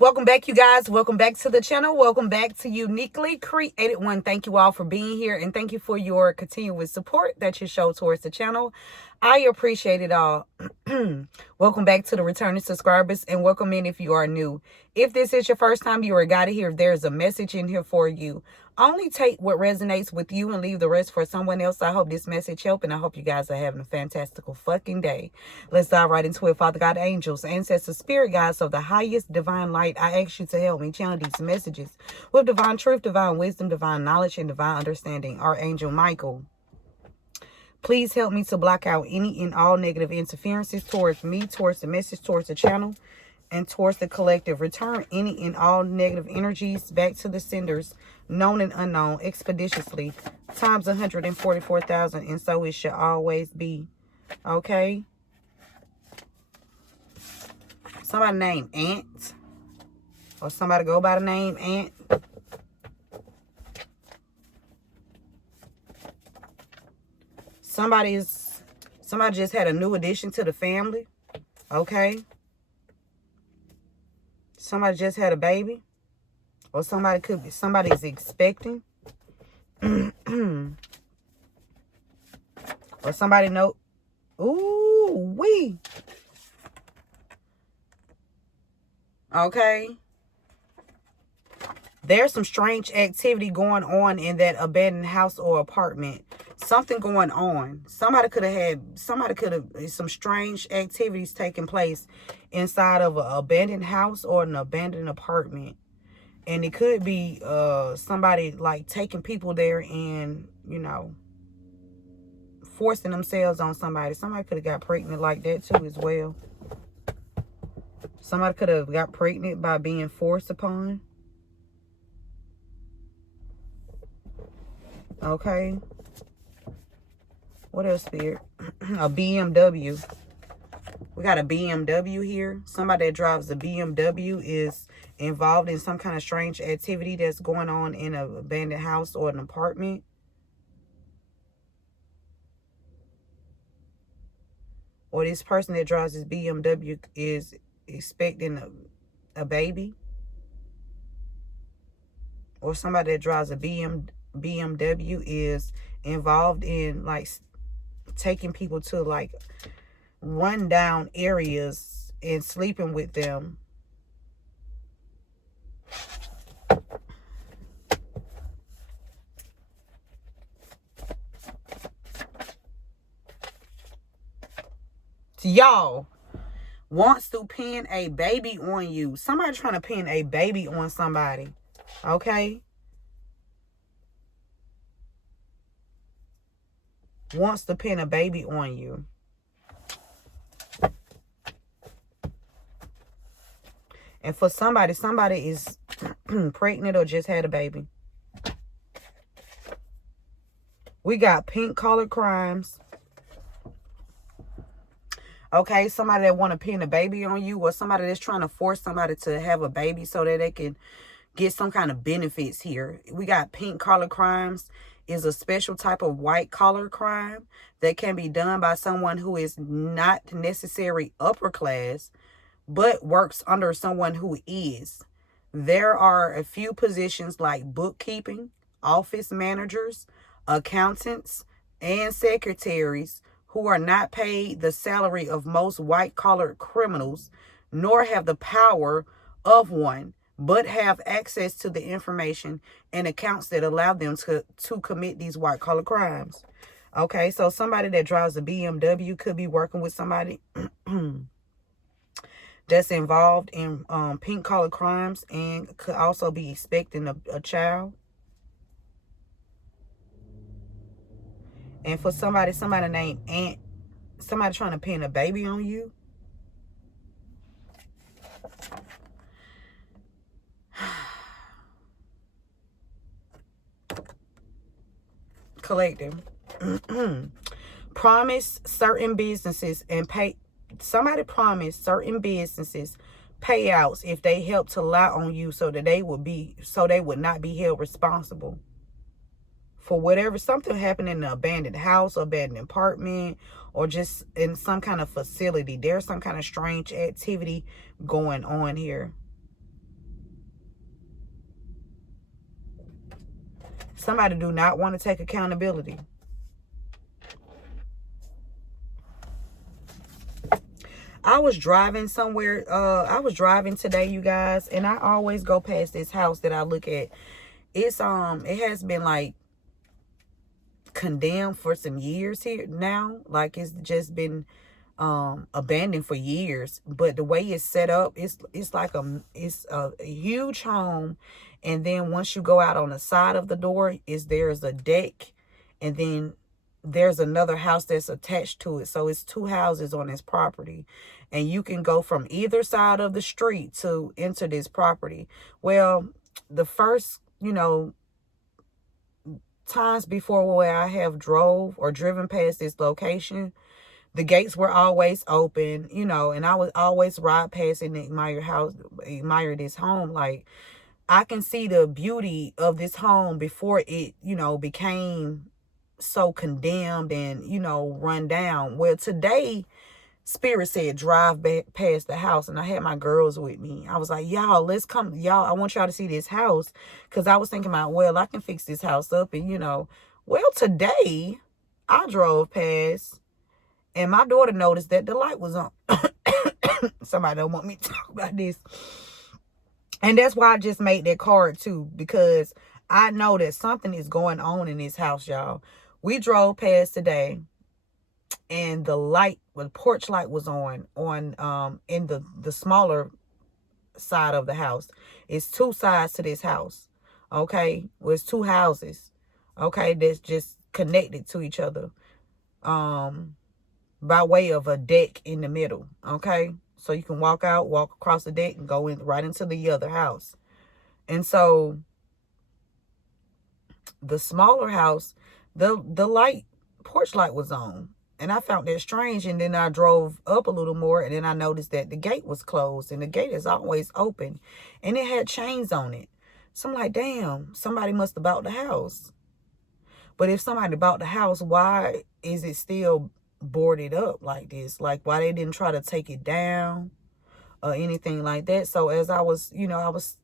Welcome back, you guys. Welcome back to the channel. Welcome back to Uniquely Created One. Thank you all for being here, and thank you for your continuous support that you show towards the channel. I appreciate it all. Welcome back to the returning subscribers, and welcome in if you are new. If this is your first time, you are guided here. If there's a message in here for you, only take what resonates with you and leave the rest for someone else. I hope this message helped, and I hope you guys are having a fantastical fucking day. Let's dive right into it. Father God, angels, ancestors, spirit guides of the highest divine light, I ask you to help me channel these messages with divine truth, divine wisdom, divine knowledge, and divine understanding. Archangel Michael, please help me to block out any and all negative interferences towards me, towards the message, towards the channel, and towards the collective. Return any and all negative energies back to the senders, known and unknown, expeditiously, times 144,000, and so it should always be. Okay? Somebody named Ant, or somebody go by the name Ant. Somebody just had a new addition to the family. Okay? Somebody just had a baby. Or somebody's expecting. Or somebody know. Ooh, wee. Okay. There's some strange activity going on in that abandoned house or apartment. Something going on. Somebody could have some strange activities taking place inside of an abandoned house or an abandoned apartment. And it could be somebody like taking people there and, you know, forcing themselves on somebody. Somebody could have got pregnant like that too as well. Somebody could have got pregnant by being forced upon. Okay. What else, Spirit? A BMW. We got a BMW here. Somebody that drives a BMW is involved in some kind of strange activity that's going on in an abandoned house or an apartment. Or this person that drives this BMW is expecting a baby. Or somebody that drives a BMW is involved in like taking people to like run down areas and sleeping with them. Y'all wants to pin a baby on you. Somebody trying to pin a baby on somebody. Okay? Wants to pin a baby on you. And for somebody is pregnant or just had a baby. We got pink colored crimes. Okay, somebody that want to pin a baby on you, or somebody that's trying to force somebody to have a baby so that they can get some kind of benefits here. We got pink collar crimes is a special type of white collar crime that can be done by someone who is not necessarily upper class, but works under someone who is. There are a few positions like bookkeeping, office managers, accountants, and secretaries who are not paid the salary of most white-collar criminals, nor have the power of one, but have access to the information and accounts that allow them to commit these white-collar crimes. Okay, so somebody that drives a BMW could be working with somebody that's involved in pink-collar crimes and could also be expecting a child. And for somebody named Aunt, somebody trying to pin a baby on you. Collective. Promise certain businesses and pay. Somebody promised certain businesses payouts if they help to lie on you so that they would not be held responsible for whatever, something happened in an abandoned house or abandoned apartment or just in some kind of facility. There's some kind of strange activity going on here. Somebody do not want to take accountability. I was driving somewhere. I was driving today, you guys, and I always go past this house that I look at. It has been like condemned for some years here now. Like it's just been abandoned for years. But the way it's set up, it's like it's a huge home, and then once you go out on the side of the door, there's a deck, and then there's another house that's attached to it. So it's two houses on this property, and you can go from either side of the street to enter this property. Well, the first, times before where I have drove or driven past this location, the gates were always open, and I would always ride past and admire this home. Like, I can see the beauty of this home before it, became so condemned and, run down. Well, today, Spirit said, drive back past the house. And I had my girls with me. I was like, y'all, let's come. Y'all, I want y'all to see this house. Because I was thinking about, well, I can fix this house up. And, well, today, I drove past. And my daughter noticed that the light was on. Somebody don't want me to talk about this. And that's why I just made that card, too. Because I know that something is going on in this house, y'all. We drove past today, and the porch light was on in the smaller side of the house. It's two sides to this house. Okay? Well, it's two houses. Okay? That's just connected to each other. By way of a deck in the middle. Okay? So you can walk across the deck and go right into the other house. And so the smaller house, the porch light was on. And I found that strange. And then I drove up a little more, and then I noticed that the gate was closed, and the gate is always open, and it had chains on it. So I'm like, damn, somebody must have bought the house. But if somebody bought the house, why is it still boarded up like this? Like, why they didn't try to take it down or anything like that? So as I was, I was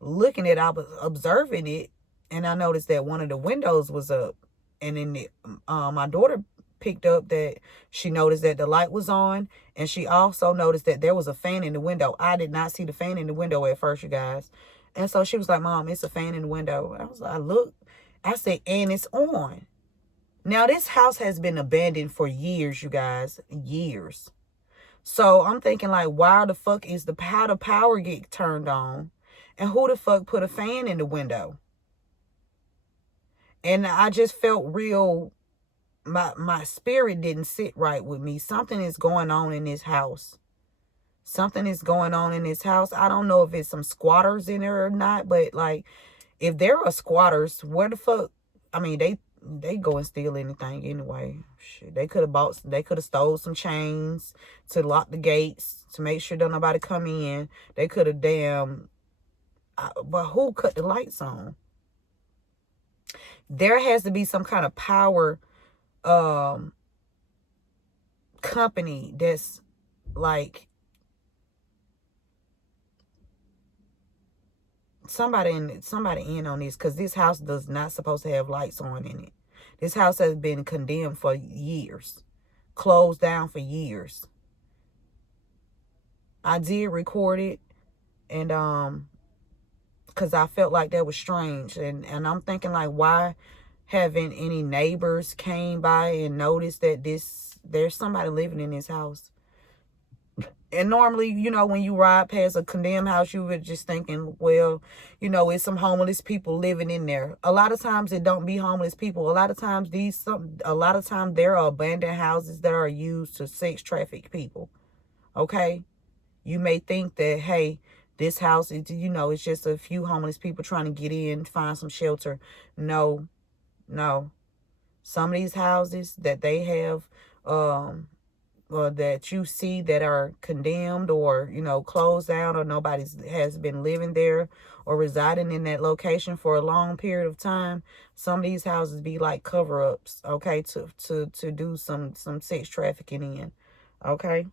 looking at it, I was observing it, and I noticed that one of the windows was up. And then my daughter picked up that she noticed that the light was on, and she also noticed that there was a fan in the window. I did not see the fan in the window at first, you guys. And so she was like, Mom, it's a fan in the window. And I was like, look, I said, and it's on. Now, this house has been abandoned for years, you guys, years. So I'm thinking, like, why the fuck how the power get turned on, and who the fuck put a fan in the window? And I just felt real, my spirit didn't sit right with me. Something is going on in this house. Something is going on in this house. I don't know if it's some squatters in there or not, but like, if there are squatters, where the fuck, I mean, they go and steal anything anyway. Shit, they could have stole some chains to lock the gates, to make sure that nobody come in. They could have but who cut the lights on? There has to be some kind of power company that's like, somebody in on this, because this house does not supposed to have lights on in it. This house has been condemned for years, closed down for years. I did record it, and because I felt like that was strange, and I'm thinking, like, why haven't any neighbors came by and noticed that there's somebody living in this house? And normally, when you ride past a condemned house, you were just thinking, well, it's some homeless people living in there. A lot of times it don't be homeless people. A lot of times there are abandoned houses that are used to sex traffic people. Okay? You may think that, hey, this house is, it's just a few homeless people trying to get in, find some shelter. No. Some of these houses that they have, or that you see that are condemned, or, closed down, or nobody has been living there or residing in that location for a long period of time. Some of these houses be like cover-ups, okay, to do some sex trafficking in, okay?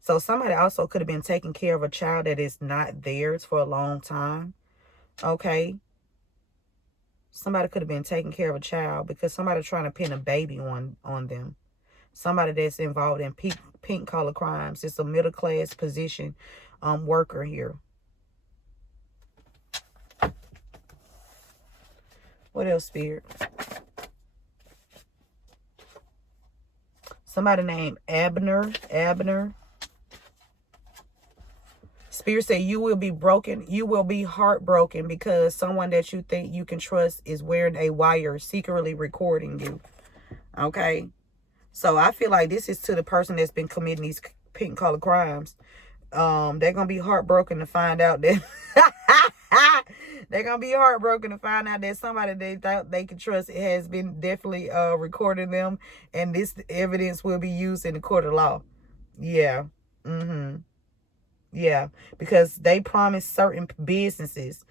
So somebody also could have been taking care of a child that is not theirs for a long time, okay? Somebody could have been taking care of a child because somebody trying to pin a baby on them. Somebody that's involved in pink collar crimes. It's a middle class position worker here. What else, Spirit? Somebody named Abner. Spirit said you will be broken. You will be heartbroken because someone that you think you can trust is wearing a wire, secretly recording you. Okay? So I feel like this is to the person that's been committing these pink collar crimes. They're going to be heartbroken to find out that... They're going to be heartbroken to find out that somebody they thought they could trust has been definitely recording them. And this evidence will be used in the court of law. Yeah. Yeah. Because they promised certain businesses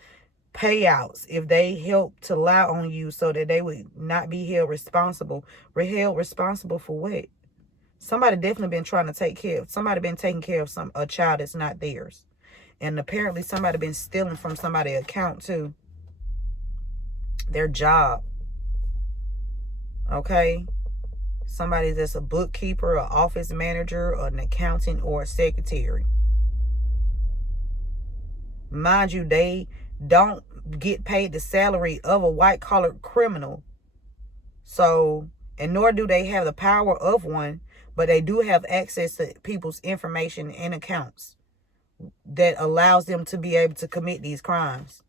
payouts if they help to lie on you so that they would not be held responsible. Held responsible for what? Somebody definitely been trying to take care of. Somebody been taking care of a child that's not theirs. And apparently somebody been stealing from somebody's account too. Their job. Okay? Somebody that's a bookkeeper, an office manager, or an accountant, or a secretary. Mind you, they don't get paid the salary of a white-collar criminal. So, and nor do they have the power of one, but they do have access to people's information and accounts that allows them to be able to commit these crimes.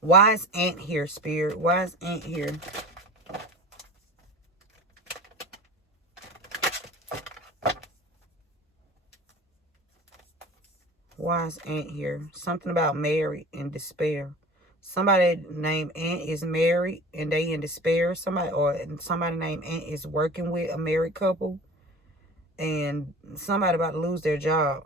Why is Ant here, Spirit? Why is Ant here? Why is Ant here? Something about married and despair. Somebody named Ant is married and they in despair. Somebody named Ant is working with a married couple. And somebody about to lose their job.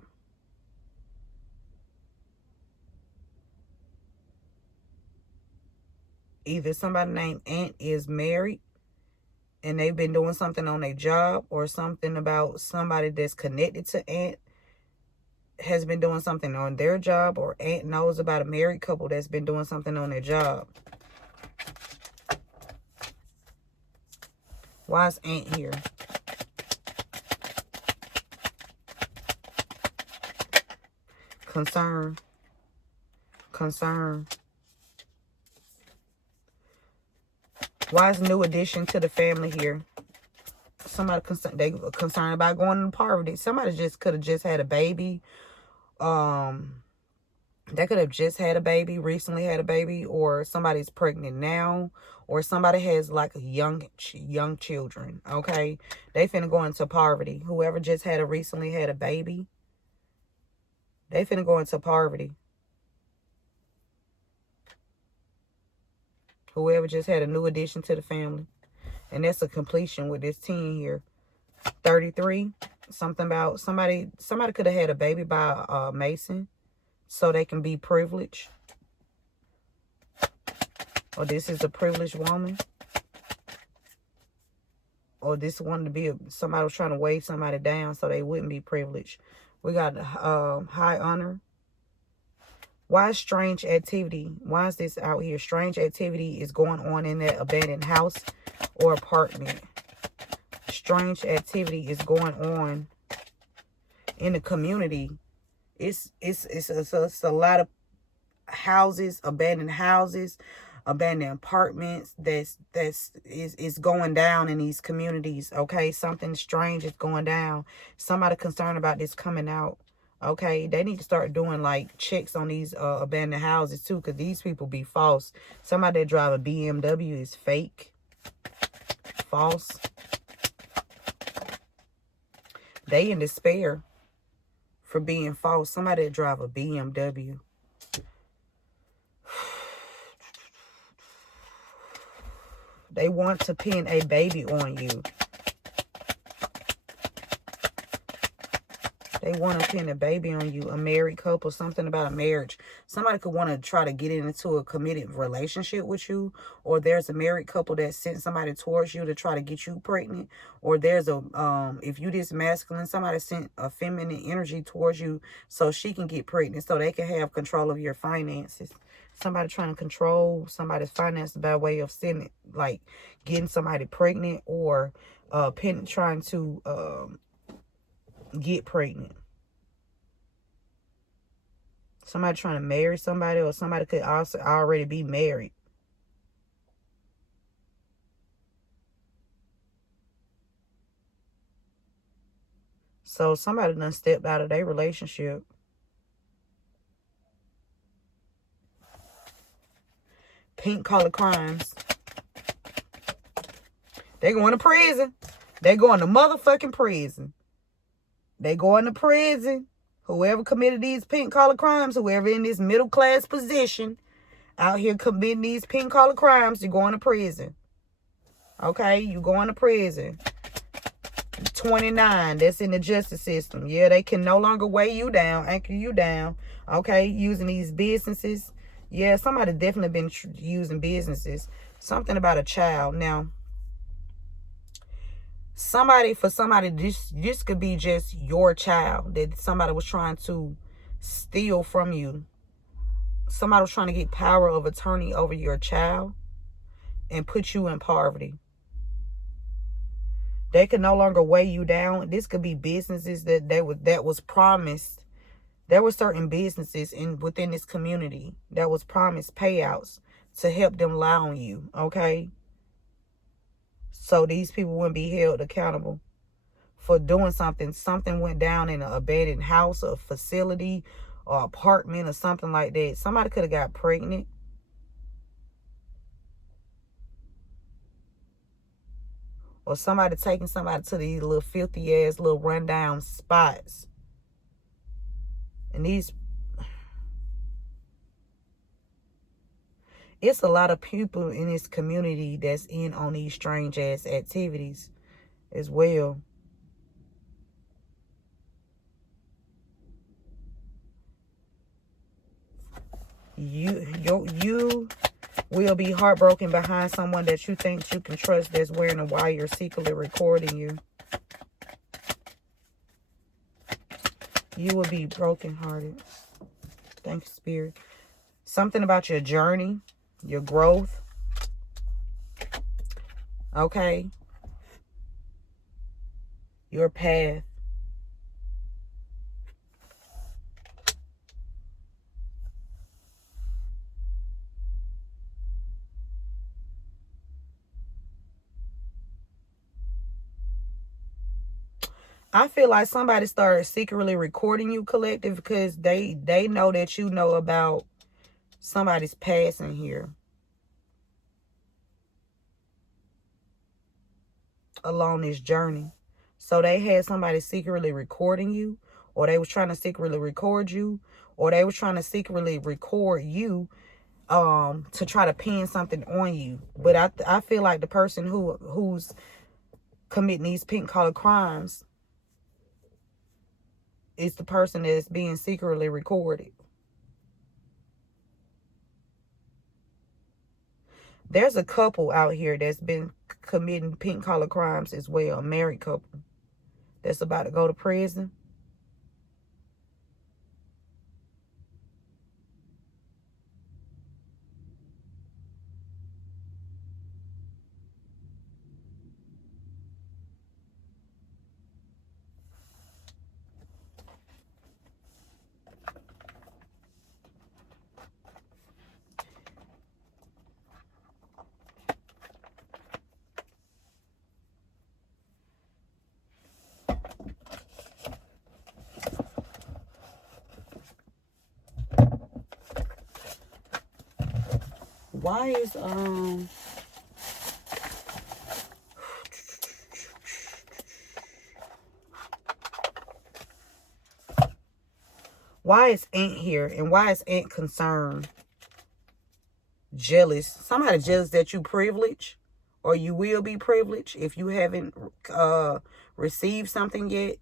Either somebody named Ant is married and they've been doing something on their job, or something about somebody that's connected to Ant has been doing something on their job, or Ant knows about a married couple that's been doing something on their job. Why is Ant here? Concern. Why is new addition to the family here? Somebody concerned about going into poverty. Somebody just could have just had a baby. They could have just had a baby, recently had a baby, or somebody's pregnant now, or somebody has like young children. Okay, they finna go into poverty. Whoever just recently had a baby, they finna go into poverty. Whoever just had a new addition to the family. And that's a completion with this 10 here. 33. Something about somebody could have had a baby by a Mason so they can be privileged. Or this is a privileged woman. Or this wanted to be somebody was trying to weigh somebody down so they wouldn't be privileged. We got high honor. Why is strange activity? Why is this out here? Strange activity is going on in that abandoned house or apartment. Strange activity is going on in the community. It's a lot of houses, abandoned apartments is going down in these communities. Okay, something strange is going down. Somebody concerned about this coming out. Okay, they need to start doing like checks on these abandoned houses too, because these people be false. Somebody that drive a BMW is fake, false. They in despair for being false. Somebody that drive a BMW. They want to pin a baby on you. They want to pin a baby on you. A married couple, something about a marriage. Somebody could want to try to get into a committed relationship with you. Or there's a married couple that sent somebody towards you to try to get you pregnant. Or there's if you this masculine, somebody sent a feminine energy towards you so she can get pregnant, so they can have control of your finances. Somebody trying to control somebody's finances by way of sending, like getting somebody pregnant, or trying to get pregnant. Somebody trying to marry somebody, or somebody could also already be married. So somebody done stepped out of their relationship. Pink collar crimes. They going to prison. They going to motherfucking prison. They going to prison. Whoever committed these pink collar crimes, whoever in this middle class position out here committing these pink collar crimes, you're going to prison. Okay, you going to prison. 29, that's in the justice system. Yeah, they can no longer weigh you down, anchor you down. Okay, using these businesses. Yeah, somebody definitely been using businesses. Something about a child. Now, for somebody, this could be just your child that somebody was trying to steal from you. Somebody was trying to get power of attorney over your child and put you in poverty. They can no longer weigh you down. This could be businesses that was promised. There were certain businesses within this community that was promised payouts to help them lie on you. Okay. So these people wouldn't be held accountable for doing something. Something went down in an abandoned house or facility or apartment or something like that. Somebody could have got pregnant. Or somebody taking somebody to these little filthy ass little rundown spots. And it's a lot of people in this community that's in on these strange ass activities as well. You will be heartbroken behind someone that you think you can trust that's wearing a wire secretly recording you. You will be brokenhearted. Thank you, Spirit. Something about your journey, your growth. Okay. Your path. I feel like somebody started secretly recording you, collective, because they know that you know about somebody's passing here along this journey. So they had somebody secretly recording you, or they was trying to secretly record you, or they was trying to secretly record you to try to pin something on you. But I feel like the person who's committing these pink collar crimes is the person that's being secretly recorded. There's a couple out here that's been committing pink collar crimes as well. A married couple that's about to go to prison. Why is why is Aunt here, and why is Aunt concerned? Jealous. Somebody jealous that you privileged, or you will be privileged if you haven't received something yet.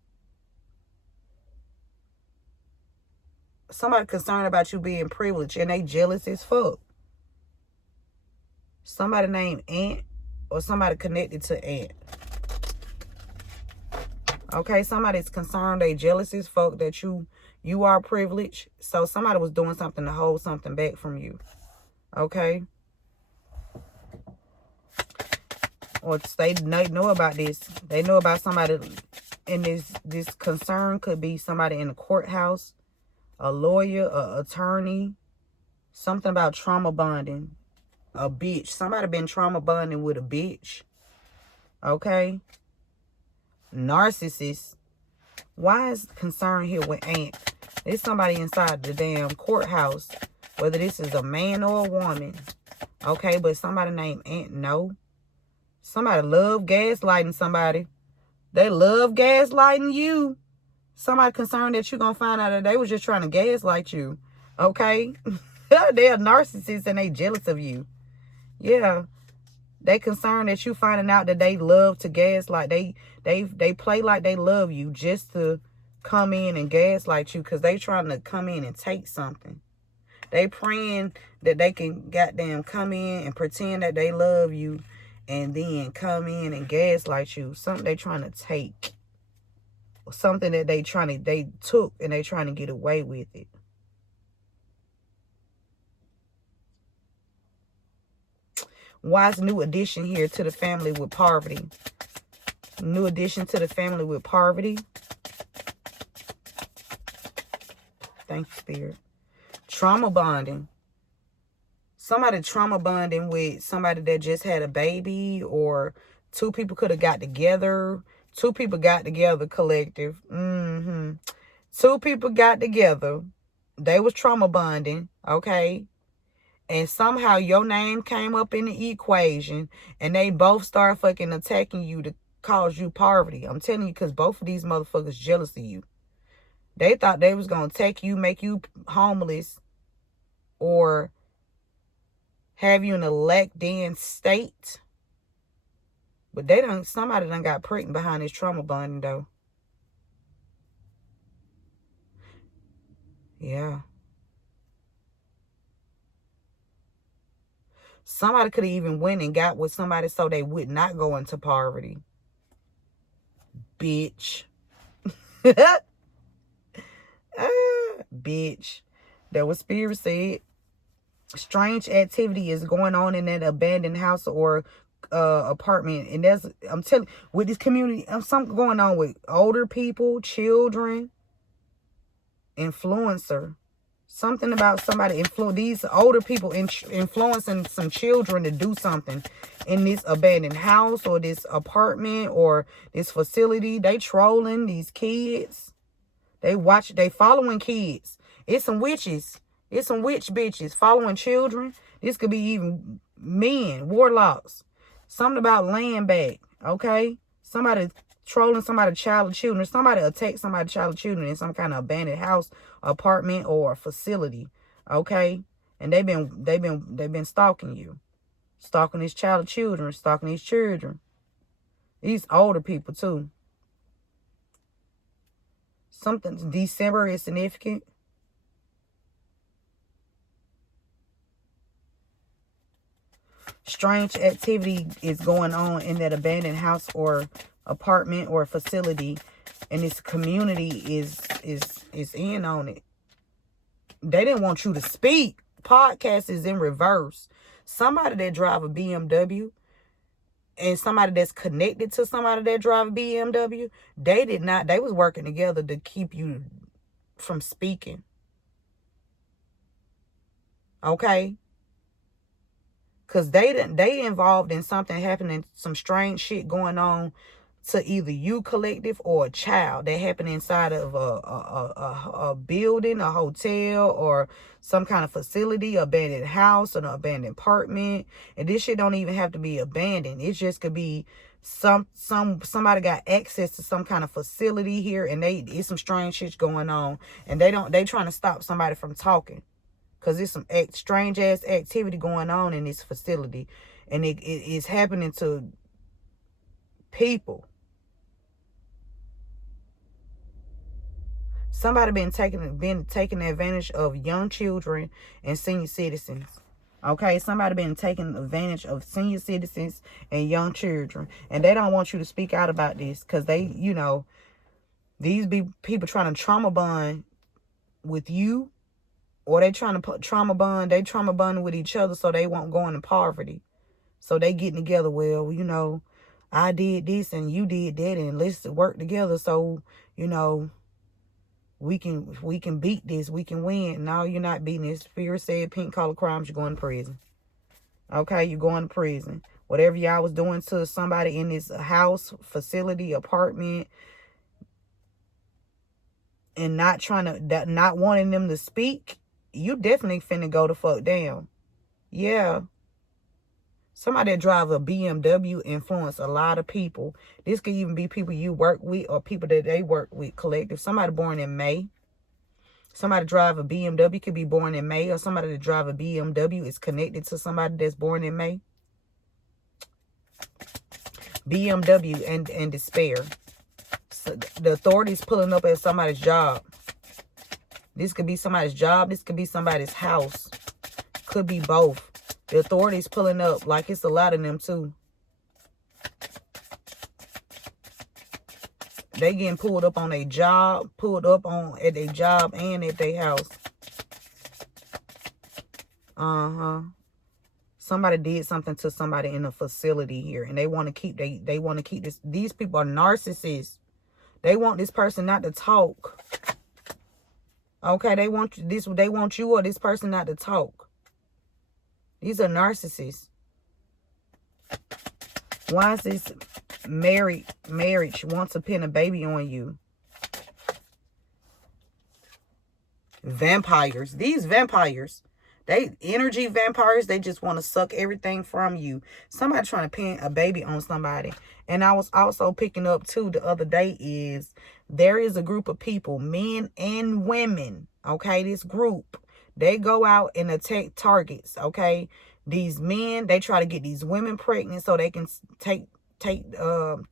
Somebody concerned about you being privileged and they jealous as fuck. Somebody named Aunt or somebody connected to Aunt. Okay, somebody's concerned, they jealous as fuck that you are privileged. So somebody was doing something to hold something back from you. Okay? Or they know about this. They know about somebody, and this concern could be somebody in the courthouse, a lawyer, a attorney, something about trauma bonding, a bitch. Somebody been trauma bonding with a bitch. Okay? Narcissist. Why is concern here with Aunt? There's somebody inside the damn courthouse, whether this is a man or a woman. Okay, but somebody named Aunt, no. Somebody love gaslighting somebody. They love gaslighting you. Somebody concerned that you're going to find out that they was just trying to gaslight you. Okay? They're narcissists and they jealous of you. Yeah. They concerned that you finding out that they love to gaslight. They play like they love you just to come in and gaslight you because they trying to come in and take something. They praying that they can goddamn come in and pretend that they love you and then come in and gaslight you. Something they trying to take. Something that they took and they trying to get away with it. Why is new addition here to the family with poverty? New addition to the family with poverty. Thank you, Spirit. Trauma bonding. Somebody trauma bonding with somebody that just had a baby, or two people could have got together. Two people got together, collective. Two people got together. They was trauma bonding, okay? And somehow your name came up in the equation and they both start fucking attacking you to cause you poverty. I'm telling you, because both of these motherfuckers jealous of you. They thought they was going to take you, make you homeless, or have you in a lack-den state. But somebody done got pregnant behind this trauma bonding though. Yeah. Somebody could have even went and got with somebody so they would not go into poverty. Bitch. Bitch. That was Spirit said. Strange activity is going on in that abandoned house or apartment. And I'm telling you, with this community, something going on with older people, children, influencer. Something about somebody these older people influencing some children to do something in this abandoned house or this apartment or this facility. They trolling these kids. They following kids. It's some witches. It's some witch bitches following children. This could be even men, warlocks. Something about land back, okay? Somebody trolling somebody's child or children. Somebody attacked somebody's child or children in some kind of abandoned house, apartment, or facility, okay? And they've been stalking you. Stalking these child or children, stalking these children. These older people too. Something December is significant. Strange activity is going on in that abandoned house or apartment or facility, and this community is in on it. They didn't want you to speak. Podcast is in reverse. Somebody that drive a BMW and somebody that's connected to somebody that drive a BMW, they was working together to keep you from speaking. Okay? Because they involved in something happening, some strange shit going on to either you collective or a child that happened inside of a building, a hotel, or some kind of facility, abandoned house, an abandoned apartment. And this shit don't even have to be abandoned. It just could be somebody got access to some kind of facility here, and it's some strange shit going on, and they trying to stop somebody from talking. Because there's some strange-ass activity going on in this facility. And it is happening to people. Somebody been taking advantage of young children and senior citizens. Okay, somebody been taking advantage of senior citizens and young children, and they don't want you to speak out about this because they, you know, these be people trying to trauma bond with you, or they trying to put trauma bonding with each other so they won't go into poverty. So they getting together. Well, you know, I did this and you did that, and let's work together so, you know, we can beat this, we can win. No, you're not beating this. Spirit said pink collar crimes, you're going to prison. Okay, you're going to prison. Whatever y'all was doing to somebody in this house, facility, apartment, and not wanting them to speak, you definitely finna go the fuck down. Yeah. Somebody that drive a BMW influence a lot of people. This could even be people you work with or people that they work with, collective. Somebody born in May. Somebody drive a BMW could be born in May, or somebody that drive a BMW is connected to somebody that's born in May. BMW and despair. So the authorities pulling up at somebody's job. This could be somebody's job. This could be somebody's house. Could be both. The authorities pulling up, like it's a lot of them too. They getting pulled up on a job, at their job and at their house. Somebody did something to somebody in a facility here, and they want to keep this. These people are narcissists. They want this person not to talk. Okay, they want you or this person not to talk. These are narcissists. Why is this marriage wants to pin a baby on you? Vampires. These vampires, they energy vampires. They just want to suck everything from you. Somebody trying to pin a baby on somebody. And I was also picking up too the other day is there is a group of people, men and women. Okay, this group. They go out and attack targets, okay? These men, they try to get these women pregnant so they can take the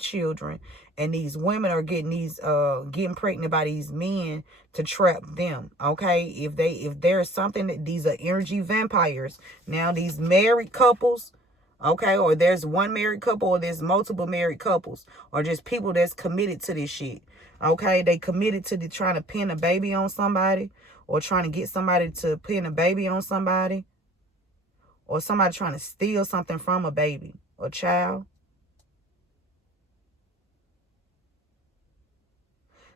children. And these women are getting pregnant by these men to trap them, okay? If there's something that these are energy vampires. Now, these married couples, okay, or there's one married couple or there's multiple married couples or just people that's committed to this shit, okay? They committed to trying to pin a baby on somebody, or trying to get somebody to pin a baby on somebody, or somebody trying to steal something from a baby or child.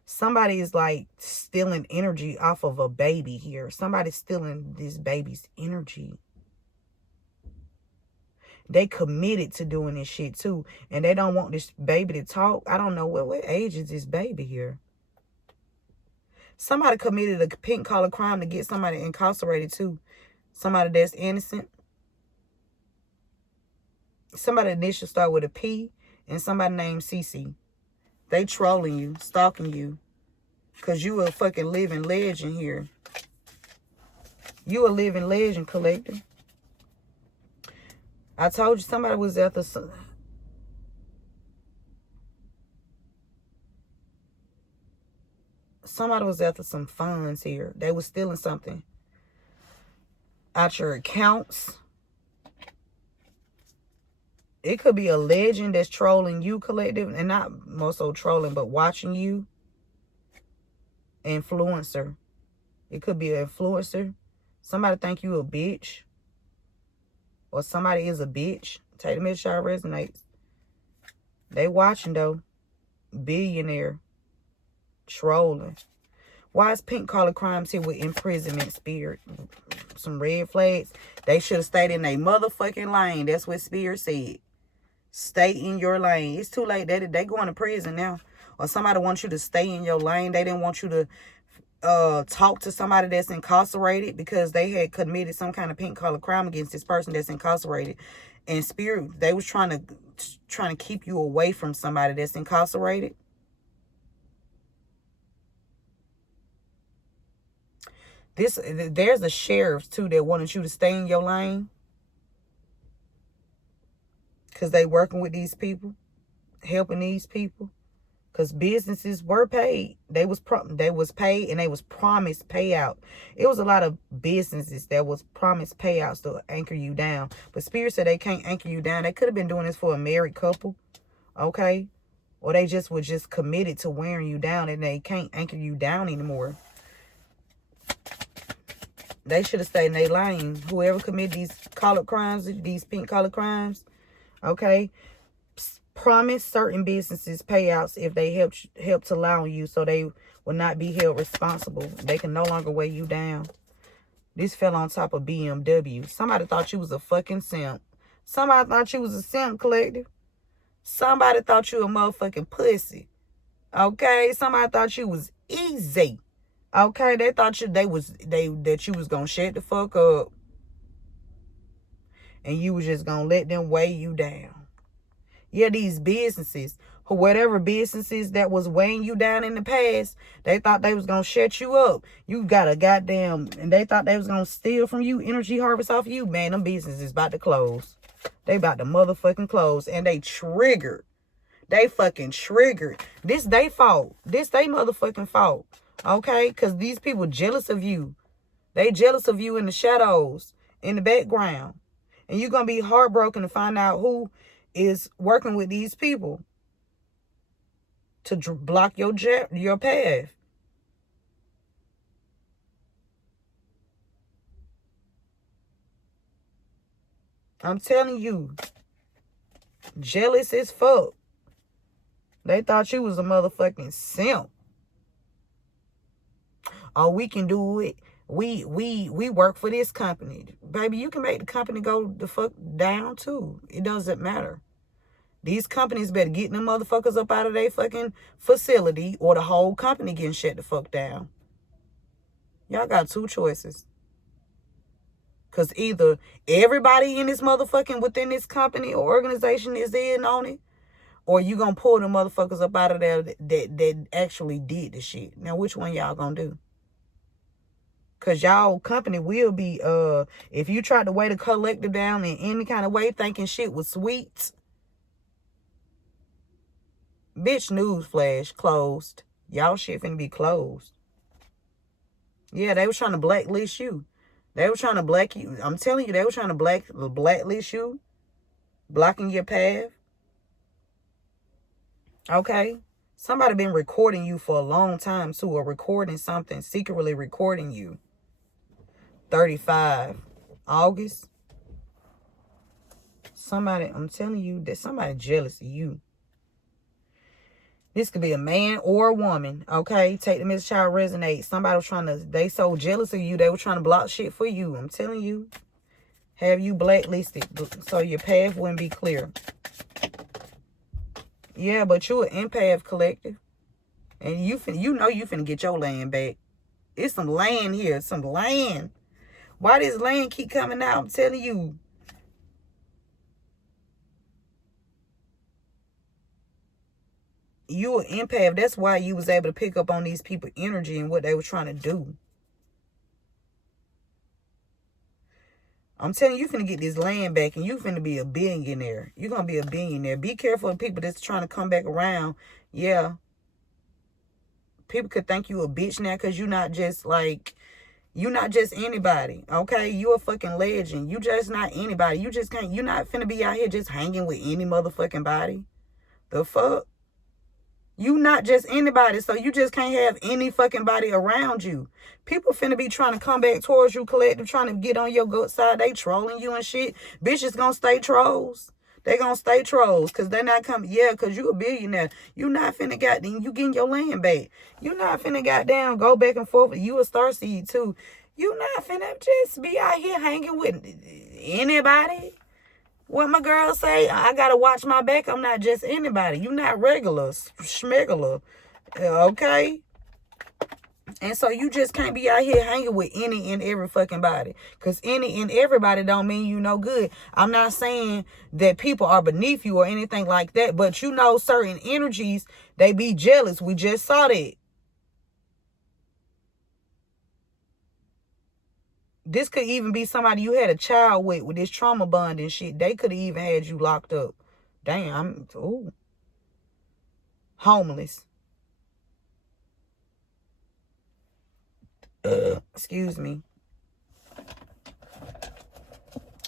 Somebody is like stealing energy off of a baby here. Somebody's stealing this baby's energy. They committed to doing this shit too. And they don't want this baby to talk. I don't know what age is this baby here. Somebody committed a pink collar crime to get somebody incarcerated too. Somebody that's innocent. Somebody initially start with a P and somebody named CC. They trolling you, stalking you. Because you a fucking living legend here. You a living legend, collector. I told you somebody was after some... Somebody was after some funds here. They was stealing something out your accounts. It could be a legend that's trolling you, collective, and not more so trolling, but watching you. Influencer. It could be an influencer. Somebody think you a bitch. Or somebody is a bitch. Take the message how it resonates. They watching though. Billionaire. Trolling. Why is pink collar crimes here with imprisonment, spirit? Some red flags. They should have stayed in their motherfucking lane. That's what spirit said. Stay in your lane. It's too late. They going to prison now. Or somebody wants you to stay in your lane. They didn't want you to talk to somebody that's incarcerated because they had committed some kind of pink collar crime against this person that's incarcerated. And spirit, they was trying to keep you away from somebody that's incarcerated. There's a sheriff too that wanted you to stay in your lane. Because they working with these people. Helping these people. Because businesses were paid. They was paid and they was promised payout. It was a lot of businesses that was promised payouts to anchor you down. But Spirit said they can't anchor you down. They could have been doing this for a married couple. Okay? Or they just were just committed to wearing you down and they can't anchor you down anymore. They should have stayed in their lane. Whoever committed these colored crimes, these pink colored crimes, okay? Promise certain businesses payouts if they help to allow you so they will not be held responsible. They can no longer weigh you down. This fell on top of BMW. Somebody thought you was a fucking simp. Somebody thought you was a simp, collective. Somebody thought you a motherfucking pussy. Okay? Somebody thought you was easy. Okay? They thought that you was gonna shut the fuck up. And you was just gonna let them weigh you down. Yeah, these businesses, or whatever businesses that was weighing you down in the past, they thought they was going to shut you up. You got a goddamn, and they thought they was going to steal from you, energy harvest off you. Man, them businesses about to close. They about to motherfucking close. And they triggered. They fucking triggered. This they fault. This they motherfucking fault. Okay? Because these people jealous of you. They jealous of you in the shadows, in the background. And you're going to be heartbroken to find out who is working with these people to block your path. I'm telling you, jealous as fuck. They thought you was a motherfucking simp. Oh, we can do it. We work for this company. Baby, you can make the company go the fuck down too. It doesn't matter. These companies better get them motherfuckers up out of their fucking facility or the whole company getting shut the fuck down. Y'all got two choices. Because either everybody in this motherfucking within this company or organization is in on it, or you gonna pull the motherfuckers up out of there that actually did the shit. Now, which one y'all gonna do? Because y'all company will be, if you try to weigh the collective down in any kind of way, thinking shit was sweet. Bitch, newsflash, closed. Y'all shit finna be closed. Yeah, they was trying to blacklist you. They were trying to black you. I'm telling you, they were trying to blacklist you. Blocking your path. Okay? Somebody been recording you for a long time, too. Or recording something. Secretly recording you. 35. August. Somebody, I'm telling you, that somebody jealous of you. This could be a man or a woman, okay? Take the message how it resonates. Somebody was trying to, they so jealous of you, they were trying to block shit for you. I'm telling you. Have you blacklisted so your path wouldn't be clear. Yeah, but you're an empath, collective. And you know you finna get your land back. It's some land here, some land. Why this land keep coming out? I'm telling you. You an empath. That's why you was able to pick up on these people's energy and what they were trying to do. I'm telling you, you finna get this land back and you finna be a billionaire. You're gonna be a billionaire. Be careful of people that's trying to come back around. Yeah. People could think you a bitch now because you're not just anybody. Okay? You a fucking legend. You just not anybody. You just can't, you not finna be out here just hanging with any motherfucking body. The fuck? You not just anybody, so you just can't have any fucking body around you. People finna be trying to come back towards you, collective, trying to get on your good side. They trolling you and shit. Bitches gonna stay trolls. They gonna stay trolls, because they not coming. Yeah, because you a billionaire. You not finna goddamn, you getting your land back. You not finna goddamn go back and forth. You a starseed too. You not finna just be out here hanging with anybody. What my girl say, I gotta watch my back. I'm not just anybody. You not regular, schmegular, okay? And so you just can't be out here hanging with any and every fucking body. Because any and everybody don't mean you no good. I'm not saying that people are beneath you or anything like that. But you know certain energies, they be jealous. We just saw that. This could even be somebody you had a child with this trauma bond and shit. They could have even had you locked up. Damn, ooh. homeless. Excuse me.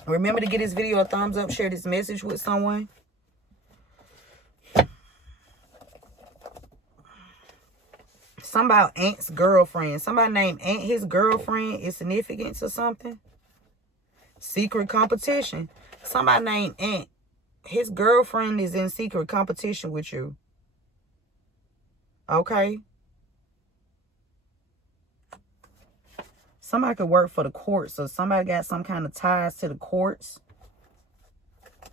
Remember to give this video a thumbs up, share this message with someone. Somebody Aunt's girlfriend. Somebody named Aunt, his girlfriend is significant or something. Secret competition. Somebody named Aunt, his girlfriend is in secret competition with you. Okay? Somebody could work for the courts, or somebody got some kind of ties to the courts.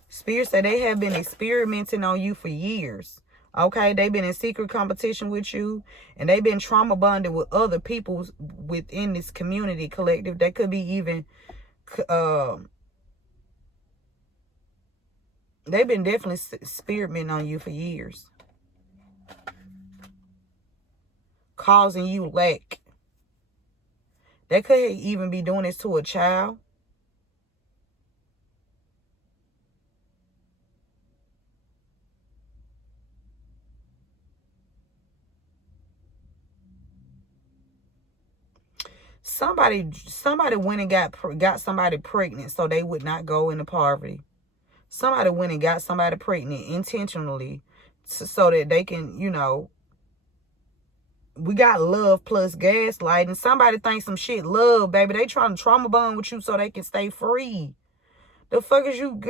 Spirit said they have been experimenting on you for years. Okay, they've been in secret competition with you, and they've been trauma bonded with other people within this community collective. They could be even, they've been definitely experimenting on you for years, causing you lack. They could even be doing this to a child. Somebody went and got somebody pregnant so they would not go into poverty. Somebody went and got somebody pregnant intentionally so that they can, you know, we got love plus gaslighting. Somebody thinks some shit love, baby. They trying to trauma bond with you so they can stay free. The fuck is you,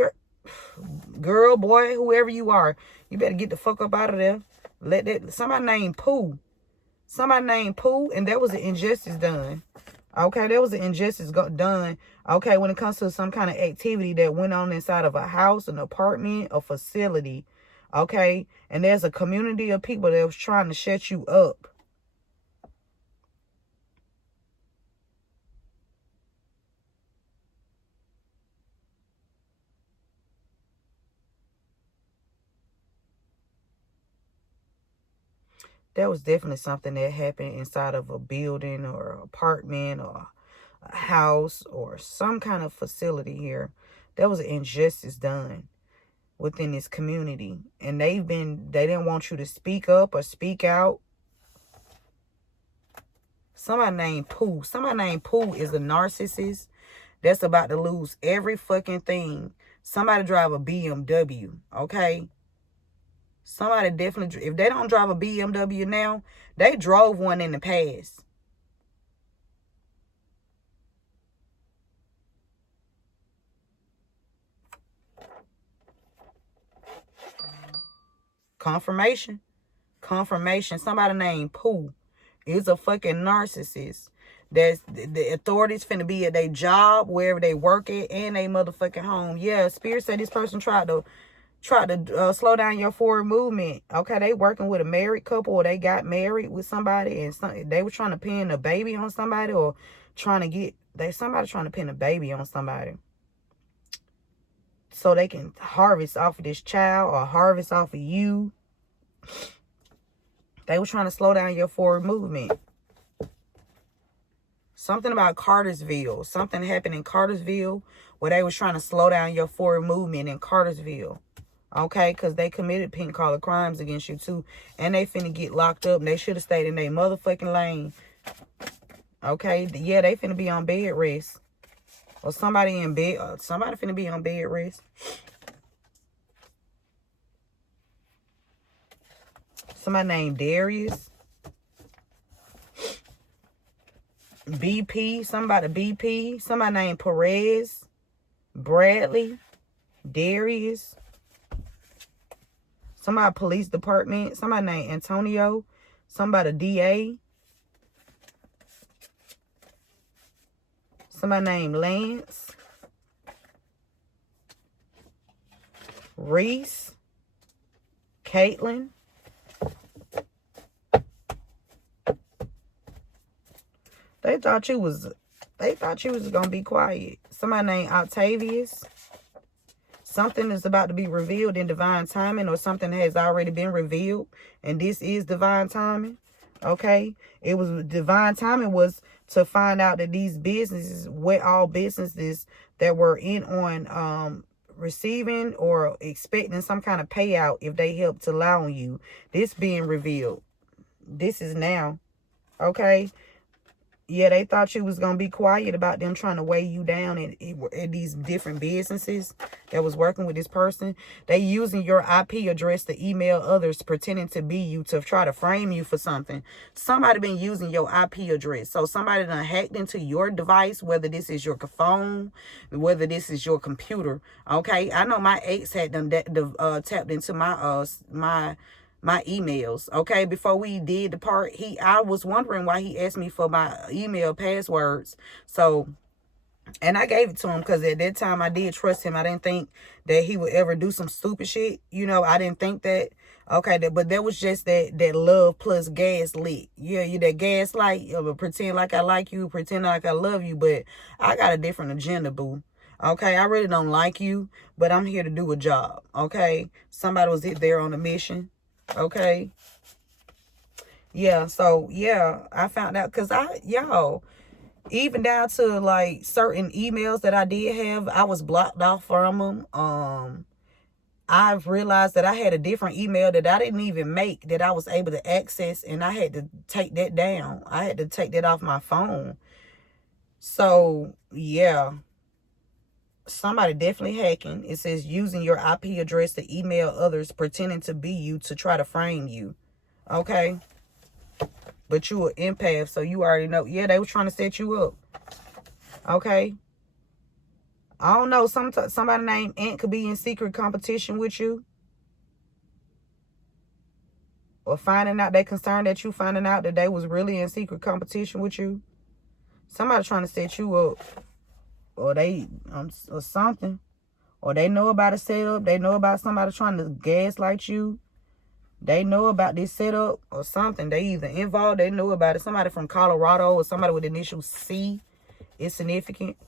girl, boy, whoever you are. You better get the fuck up out of there. Let that, somebody named Pooh. Somebody named Pooh, and there was an injustice done. Okay, there was an injustice done. Okay, when it comes to some kind of activity that went on inside of a house, an apartment, a facility. Okay, and there's a community of people that was trying to shut you up. That was definitely something that happened inside of a building or an apartment or a house or some kind of facility here. There was an injustice done within this community. And they didn't want you to speak up or speak out. Somebody named Pooh. Somebody named Pooh is a narcissist that's about to lose every fucking thing. Somebody drive a BMW, okay? Somebody definitely, if they don't drive a BMW now, they drove one in the past. Confirmation. Somebody named Pooh is a fucking narcissist. That's the authorities finna be at their job, wherever they work at, and they motherfucking home. Yeah, Spirit said this person tried to slow down your forward movement. Okay, they working with a married couple, or they got married with somebody, and they were trying to pin a baby on somebody, or somebody trying to pin a baby on somebody so they can harvest off of this child or harvest off of you. They were trying to slow down your forward movement. Something about Cartersville. Something happened in Cartersville where they was trying to slow down your forward movement in Cartersville. Okay, because they committed pink collar crimes against you too. And they finna get locked up. And they should have stayed in their motherfucking lane. Okay, yeah, they finna be on bed rest. Or somebody in bed. Somebody finna be on bed rest. Somebody named Darius. BP. Somebody BP. Somebody named Perez. Bradley. Darius. Somebody police department. Somebody named Antonio. Somebody DA. Somebody named Lance. Reese. Caitlin. They thought you was gonna be quiet. Somebody named Octavius. Something is about to be revealed in divine timing, or something has already been revealed, and this is divine timing. Okay, it was divine timing was to find out that these businesses, all businesses that were in on receiving or expecting some kind of payout if they help to lie on you. This being revealed. This is now. Okay. Yeah, they thought you was going to be quiet about them trying to weigh you down in these different businesses that was working with this person. They using your IP address to email others pretending to be you to try to frame you for something. Somebody been using your IP address. So somebody done hacked into your device, whether this is your phone, whether this is your computer. Okay, I know my ex had done tapped into my emails. Okay, before we did the part, I was wondering why he asked me for my email passwords. So, and I gave it to him because at that time I did trust him. I didn't think that he would ever do some stupid shit. You know, I didn't think that. Okay, but that was just that love plus gaslit. Yeah, you that gaslight, pretend like I like you, pretend like I love you, but I got a different agenda, boo. Okay, I really don't like you, but I'm here to do a job. Okay, somebody was there on a mission. Okay. Yeah, so yeah, I found out because even down to like certain emails that I did have, I was blocked off from them. I've realized that I had a different email that I didn't even make that I was able to access, and I had to take that down. I had to take that off my phone. So yeah, somebody definitely hacking. It says using your IP address to email others pretending to be you to try to frame you. Okay. But you an empath, so you already know. Yeah, they were trying to set you up. Okay. I don't know. Somebody named Ant could be in secret competition with you. Or finding out, they concerned that you finding out that they was really in secret competition with you. Somebody trying to set you up. Or they, or something. Or they know about a setup. They know about somebody trying to gaslight you. They know about this setup or something. They either involved, they know about it. Somebody from Colorado or somebody with initial C is significant.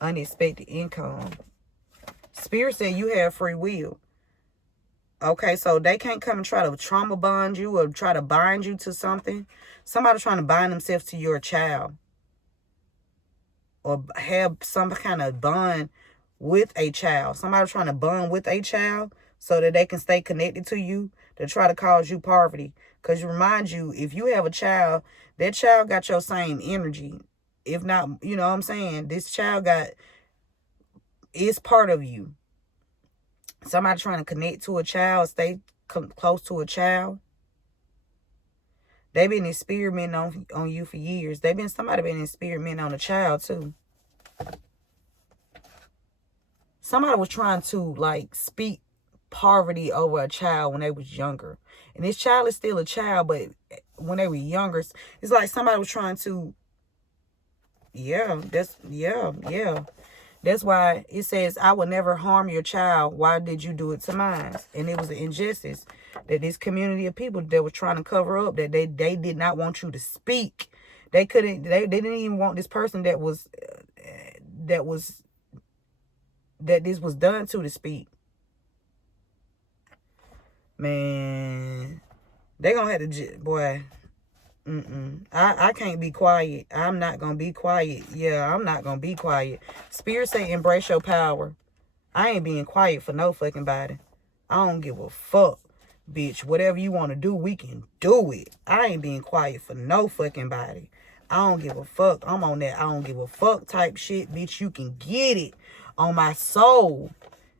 Unexpected income. Spirit said you have free will. Okay, so they can't come and try to trauma bond you or try to bind you to something. Somebody trying to bind themselves to your child. Or have some kind of bond with a child. Somebody trying to bond with a child so that they can stay connected to you to try to cause you poverty. Because remind you, if you have a child, that child got your same energy. If not, you know what I'm saying? This child is part of you. Somebody trying to connect to a child, stay close to a child. They've been experimenting on you for years. Somebody been experimenting on a child too. Somebody was trying to like speak poverty over a child when they was younger. And this child is still a child, but when they were younger, it's like somebody was trying to, yeah. That's why it says, I will never harm your child. Why did you do it to mine? And it was an injustice that this community of people that were trying to cover up, that they did not want you to speak. They didn't even want this person that this was done to speak. Man, they gonna have to, boy. I can't be quiet. I'm not gonna be quiet. Yeah, I'm not gonna be quiet. Spirit say embrace your power. I ain't being quiet for no fucking body. I don't give a fuck, bitch. Whatever you want to do, we can do it. I ain't being quiet for no fucking body. I don't give a fuck. I'm on that I don't give a fuck type shit, bitch. You can get it on my soul.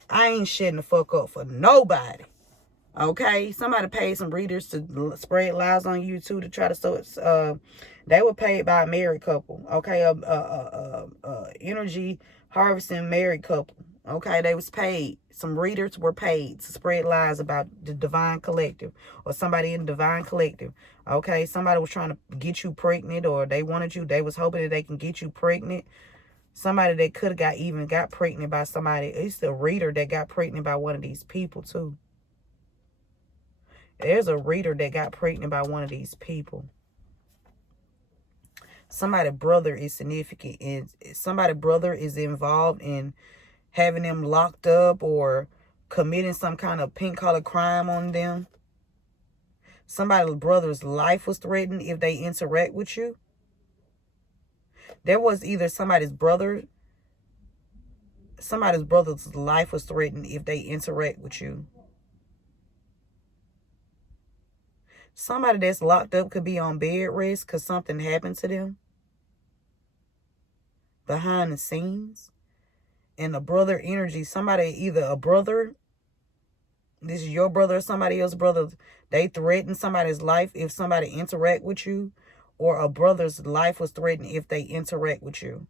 I ain't shutting the fuck up for nobody. Okay, somebody paid some readers to spread lies on you too to try to they were paid by a married couple. Okay, energy harvesting married couple. Okay, they was paid. Some readers were paid to spread lies about the divine collective or somebody in the divine collective. Okay, somebody was trying to get you pregnant, or they wanted you. They was hoping that they can get you pregnant. Somebody that could have got pregnant by somebody. It's a reader that got pregnant by one of these people too. There's a reader that got pregnant by one of these people. Somebody's brother is significant. And somebody's brother is involved in having them locked up or committing some kind of pink collar crime on them. Somebody's brother's life was threatened if they interact with you. There was either somebody's brother's life was threatened if they interact with you. Somebody that's locked up could be on bed rest because something happened to them behind the scenes. And the brother energy, somebody, either a brother, this is your brother or somebody else's brother, they threaten somebody's life if somebody interact with you, or a brother's life was threatened if they interact with you.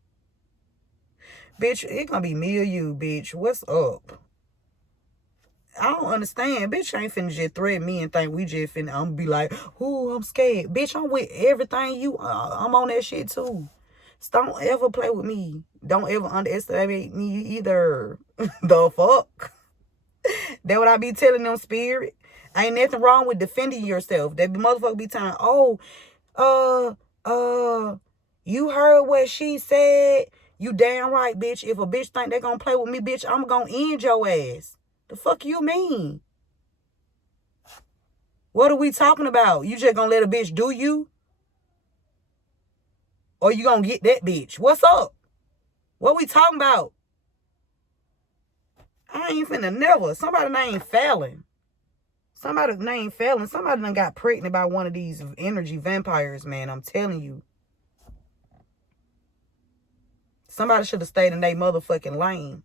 Bitch, it gonna be me or you, bitch. What's up? I don't understand. Bitch ain't finna just threaten me and think we just finna, I'm gonna be like, ooh, I'm scared. Bitch, I'm with everything you, I'm on that shit too. So don't ever play with me. Don't ever underestimate me either. The fuck? That what I be telling them, spirit. Ain't nothing wrong with defending yourself. That motherfucker be telling, oh, you heard what she said. You damn right, bitch. If a bitch think they gonna play with me, bitch, I'm gonna end your ass. The fuck you mean? What are we talking about? You just gonna let a bitch do you? Or you gonna get that bitch? What's up? What we talking about? I ain't finna never. Somebody named Fallon. Somebody named Fallon. Somebody done got pregnant by one of these energy vampires, man. I'm telling you. Somebody should have stayed in their motherfucking lane.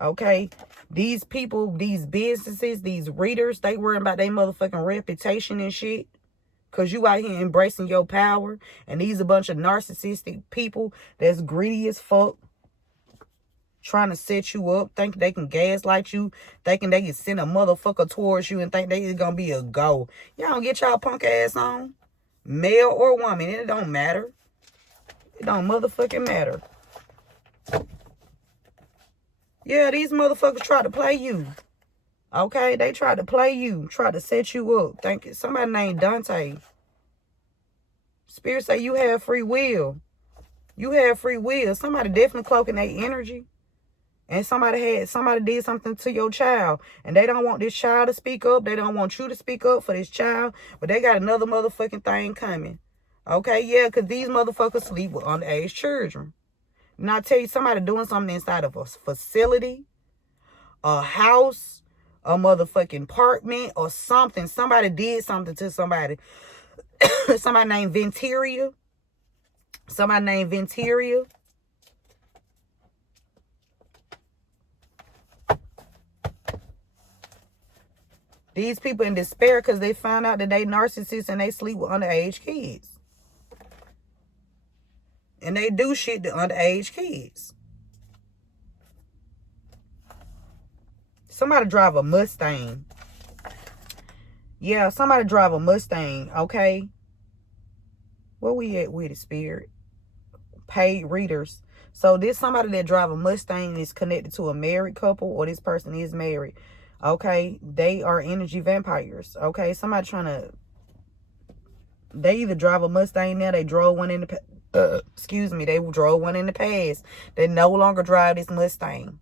Okay? These people, these businesses, these readers, they worrying about their motherfucking reputation and shit. Because you out here embracing your power. And these a bunch of narcissistic people that's greedy as fuck. Trying to set you up. Think they can gaslight you. Thinking they can send a motherfucker towards you. And think they is going to be a go. Y'all don't get y'all punk ass on. Male or woman. It don't matter. It don't motherfucking matter. Yeah, these motherfuckers try to play you. Okay? They tried to play you. Tried to set you up. Think somebody named Dante. Spirit say you have free will. You have free will. Somebody definitely cloaking their energy. And somebody did something to your child. And they don't want this child to speak up. They don't want you to speak up for this child. But they got another motherfucking thing coming. Okay? Yeah, because these motherfuckers sleep with underage children. And I tell you, somebody doing something inside of a facility, a house, a motherfucking apartment, or something. Somebody did something to somebody. Somebody named Venteria. Somebody named Venteria. These people in despair because they found out that they narcissists and they sleep with underage kids. And they do shit to underage kids. Somebody drive a Mustang. Yeah, somebody drive a Mustang, okay? Where we at with it, spirit? Paid readers. So this somebody that drive a Mustang is connected to a married couple, or this person is married. Okay? They are energy vampires. Okay? Somebody trying to... They either drive a Mustang now, they drove one in the... they drove one in the past. They no longer drive this Mustang.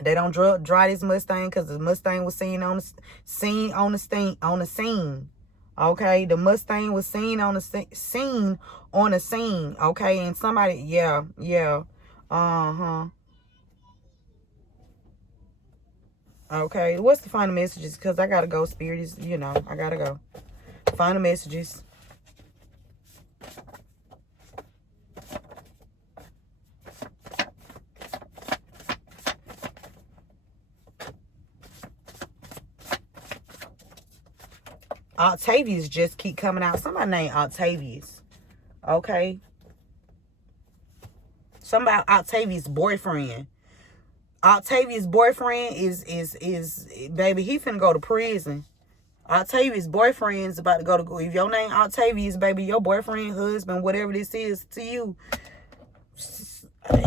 They don't drive this Mustang because the Mustang was seen on the scene. Okay, the Mustang was seen on the scene. Okay, and somebody, yeah. Okay, what's the final messages? Because I gotta go, spirit is, I gotta go. Final messages. Octavius just keep coming out. Somebody named Octavius. Okay. Somebody Octavius' boyfriend. Octavius' boyfriend is baby, he finna go to prison. Octavius' boyfriend's about to go to, if your name Octavius, baby, your boyfriend, husband, whatever this is to you,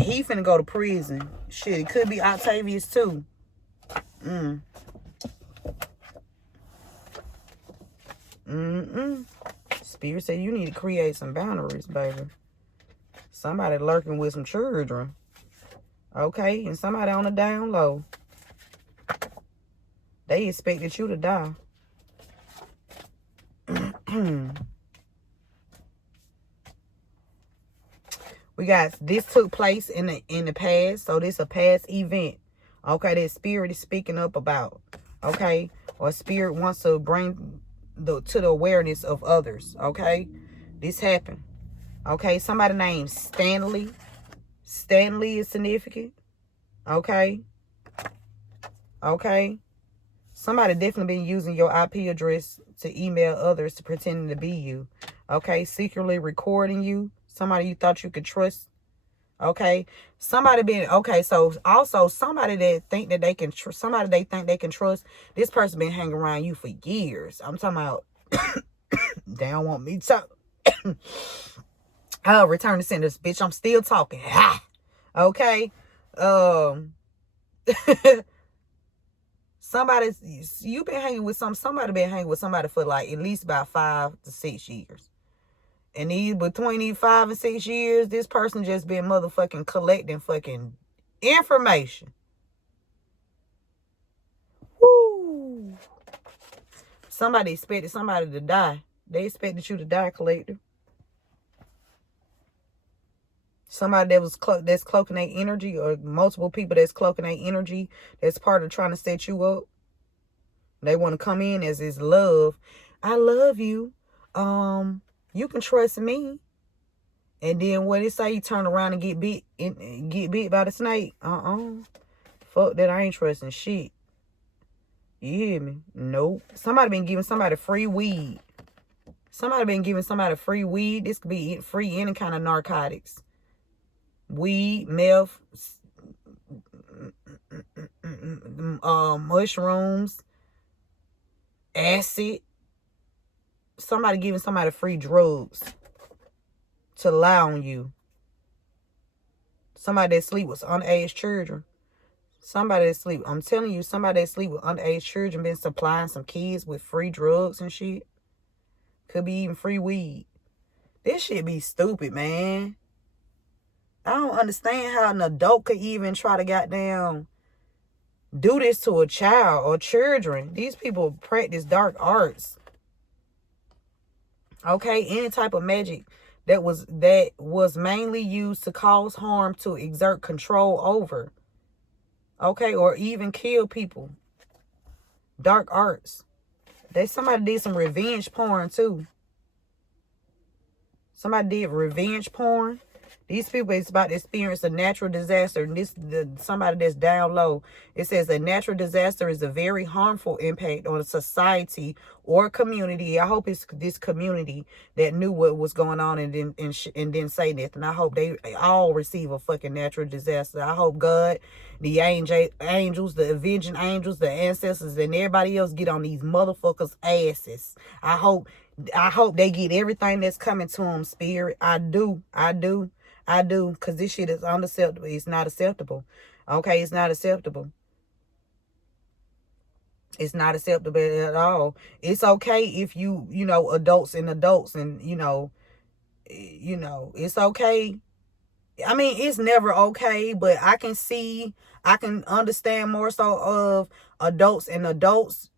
he finna go to prison. Shit, it could be Octavius too. Spirit said you need to create some boundaries, baby. Somebody lurking with some children. Okay, and somebody on the down low. They expected you to die. We got this took place in the past. So this a past event. Okay, that spirit is speaking up about. Okay. Or spirit wants to bring to the awareness of others. Okay. This happened. Okay. Somebody named Stanley. Stanley is significant. Okay. Okay. Somebody definitely been using your IP address to email others to pretending to be you. Okay. Secretly recording you. Somebody you thought you could trust. Okay. Somebody been, okay. So also somebody that think that they can, somebody they think they can trust. This person been hanging around you for years. I'm talking about, they don't want me to. Oh, return to senders, bitch. I'm still talking. Ha. Okay. Somebody, you been hanging with somebody been hanging with somebody for like at least about 5 to 6 years. And between these 5 and 6 years, this person just been motherfucking collecting fucking information. Woo. Somebody expected somebody to die. They expected you to die, collector. Somebody that's cloaking their energy, or multiple people that's cloaking their energy, that's part of trying to set you up. They want to come in as this love. I love you. You can trust me. And then what it say, you turn around and get bit by the snake. Fuck that, I ain't trusting shit. You hear me? Nope. Somebody been giving somebody free weed. Somebody been giving somebody free weed. This could be free any kind of narcotics. Weed, meth, mushrooms, acid. Somebody giving somebody free drugs to lie on you. Somebody that sleep with underage children. Somebody that sleep, I'm telling you, somebody that sleep with underage children been supplying some kids with free drugs and shit. Could be even free weed. This shit be stupid, man. I don't understand how an adult could even try to goddamn do this to a child or children. These people practice dark arts. Okay, any type of magic that was mainly used to cause harm, to exert control over. Okay, or even kill people. Dark arts. Somebody did some revenge porn too. Somebody did revenge porn. These people is about to experience a natural disaster. And somebody that's down low. It says a natural disaster is a very harmful impact on a society or community. I hope it's this community that knew what was going on and didn't say nothing. I hope they all receive a fucking natural disaster. I hope God, the angels, the avenging angels, the ancestors, and everybody else get on these motherfuckers' asses. I hope they get everything that's coming to them, spirit. I do. Because this shit is unacceptable. It's not acceptable. Okay, it's not acceptable. It's not acceptable at all. It's okay if adults and it's okay. I mean, it's never okay, but I can understand more so of adults and adults,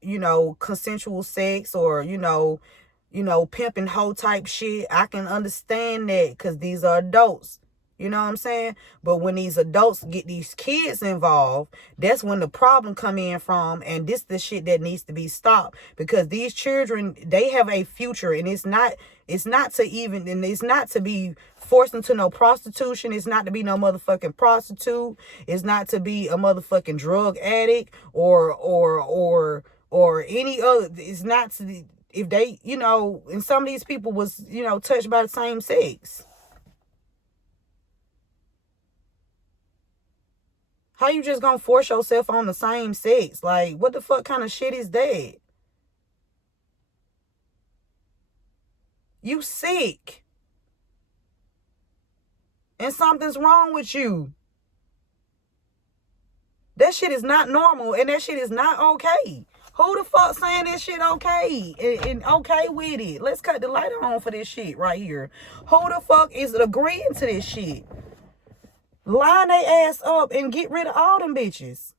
consensual sex, or, pimping hoe type shit. I can understand that because these are adults. You know what I'm saying? But when these adults get these kids involved, that's when the problem come in from. And this the shit that needs to be stopped, because these children, they have a future, and it's not to be forced into no prostitution. It's not to be no motherfucking prostitute. It's not to be a motherfucking drug addict or any other. It's not to, if they, and some of these people was, touched by the same sex. How you just gonna force yourself on the same sex? Like, what the fuck kind of shit is that? You sick. And something's wrong with you. That shit is not normal, and that shit is not okay. Who the fuck saying this shit okay and okay with it? Let's cut the light on for this shit right here. Who the fuck is agreeing to this shit? Line their ass up and get rid of all them bitches.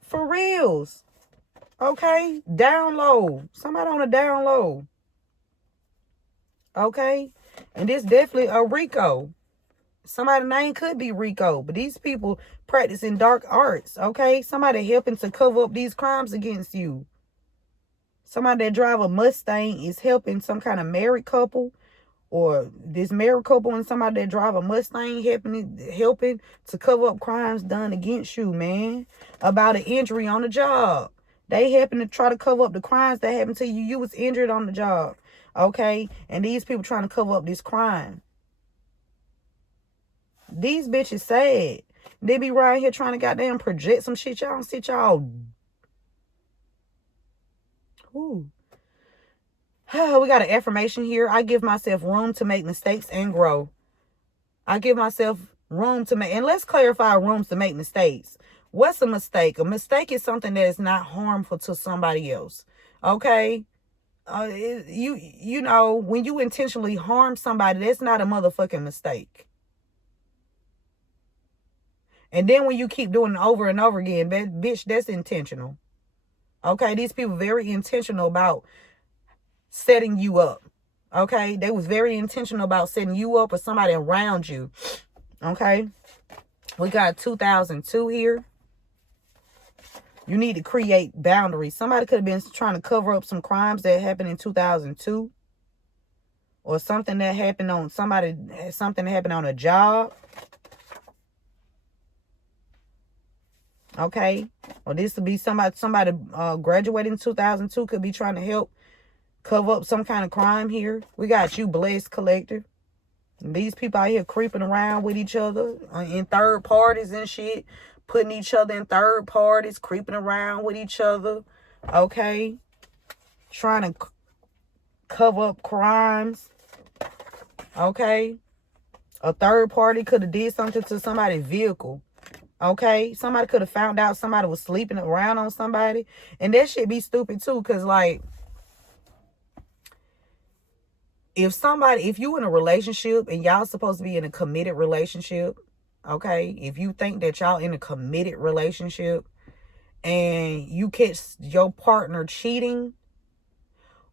For reals. Okay? Down low. Somebody on a down low. Okay? And this definitely a Rico. Somebody's name could be Rico, but these people practicing dark arts, okay? Somebody helping to cover up these crimes against you. Somebody that drive a Mustang is helping some kind of married couple, or this married couple and somebody that drive a Mustang helping to cover up crimes done against you, man. About an injury on the job. They helping to try to cover up the crimes that happened to you. You was injured on the job, okay? And these people trying to cover up this crime. These bitches sad. They be right here trying to goddamn project some shit. Y'all don't sit y'all. Ooh. We got an affirmation here. I give myself room to make mistakes and grow. I give myself room to make, and let's clarify rooms to make mistakes. What's a mistake? A mistake is something that is not harmful to somebody else. Okay? You know, when you intentionally harm somebody, that's not a motherfucking mistake. And then when you keep doing it over and over again, bitch, that's intentional. Okay? These people very intentional about setting you up. Okay? They was very intentional about setting you up or somebody around you. Okay? We got 2002 here. You need to create boundaries. Somebody could have been trying to cover up some crimes that happened in 2002. Or something that happened on something that happened on a job. Okay? Or this could be somebody graduating in 2002 could be trying to help cover up some kind of crime here. We got you, Blessed Collective. These people out here creeping around with each other in third parties and shit. Putting each other in third parties. Creeping around with each other. Okay? Trying to cover up crimes. Okay? A third party could have did something to somebody's vehicle. Okay? Somebody could have found out somebody was sleeping around on somebody. And that shit be stupid too. Because like, if you in a relationship and y'all supposed to be in a committed relationship, okay, if you think that y'all in a committed relationship and you catch your partner cheating,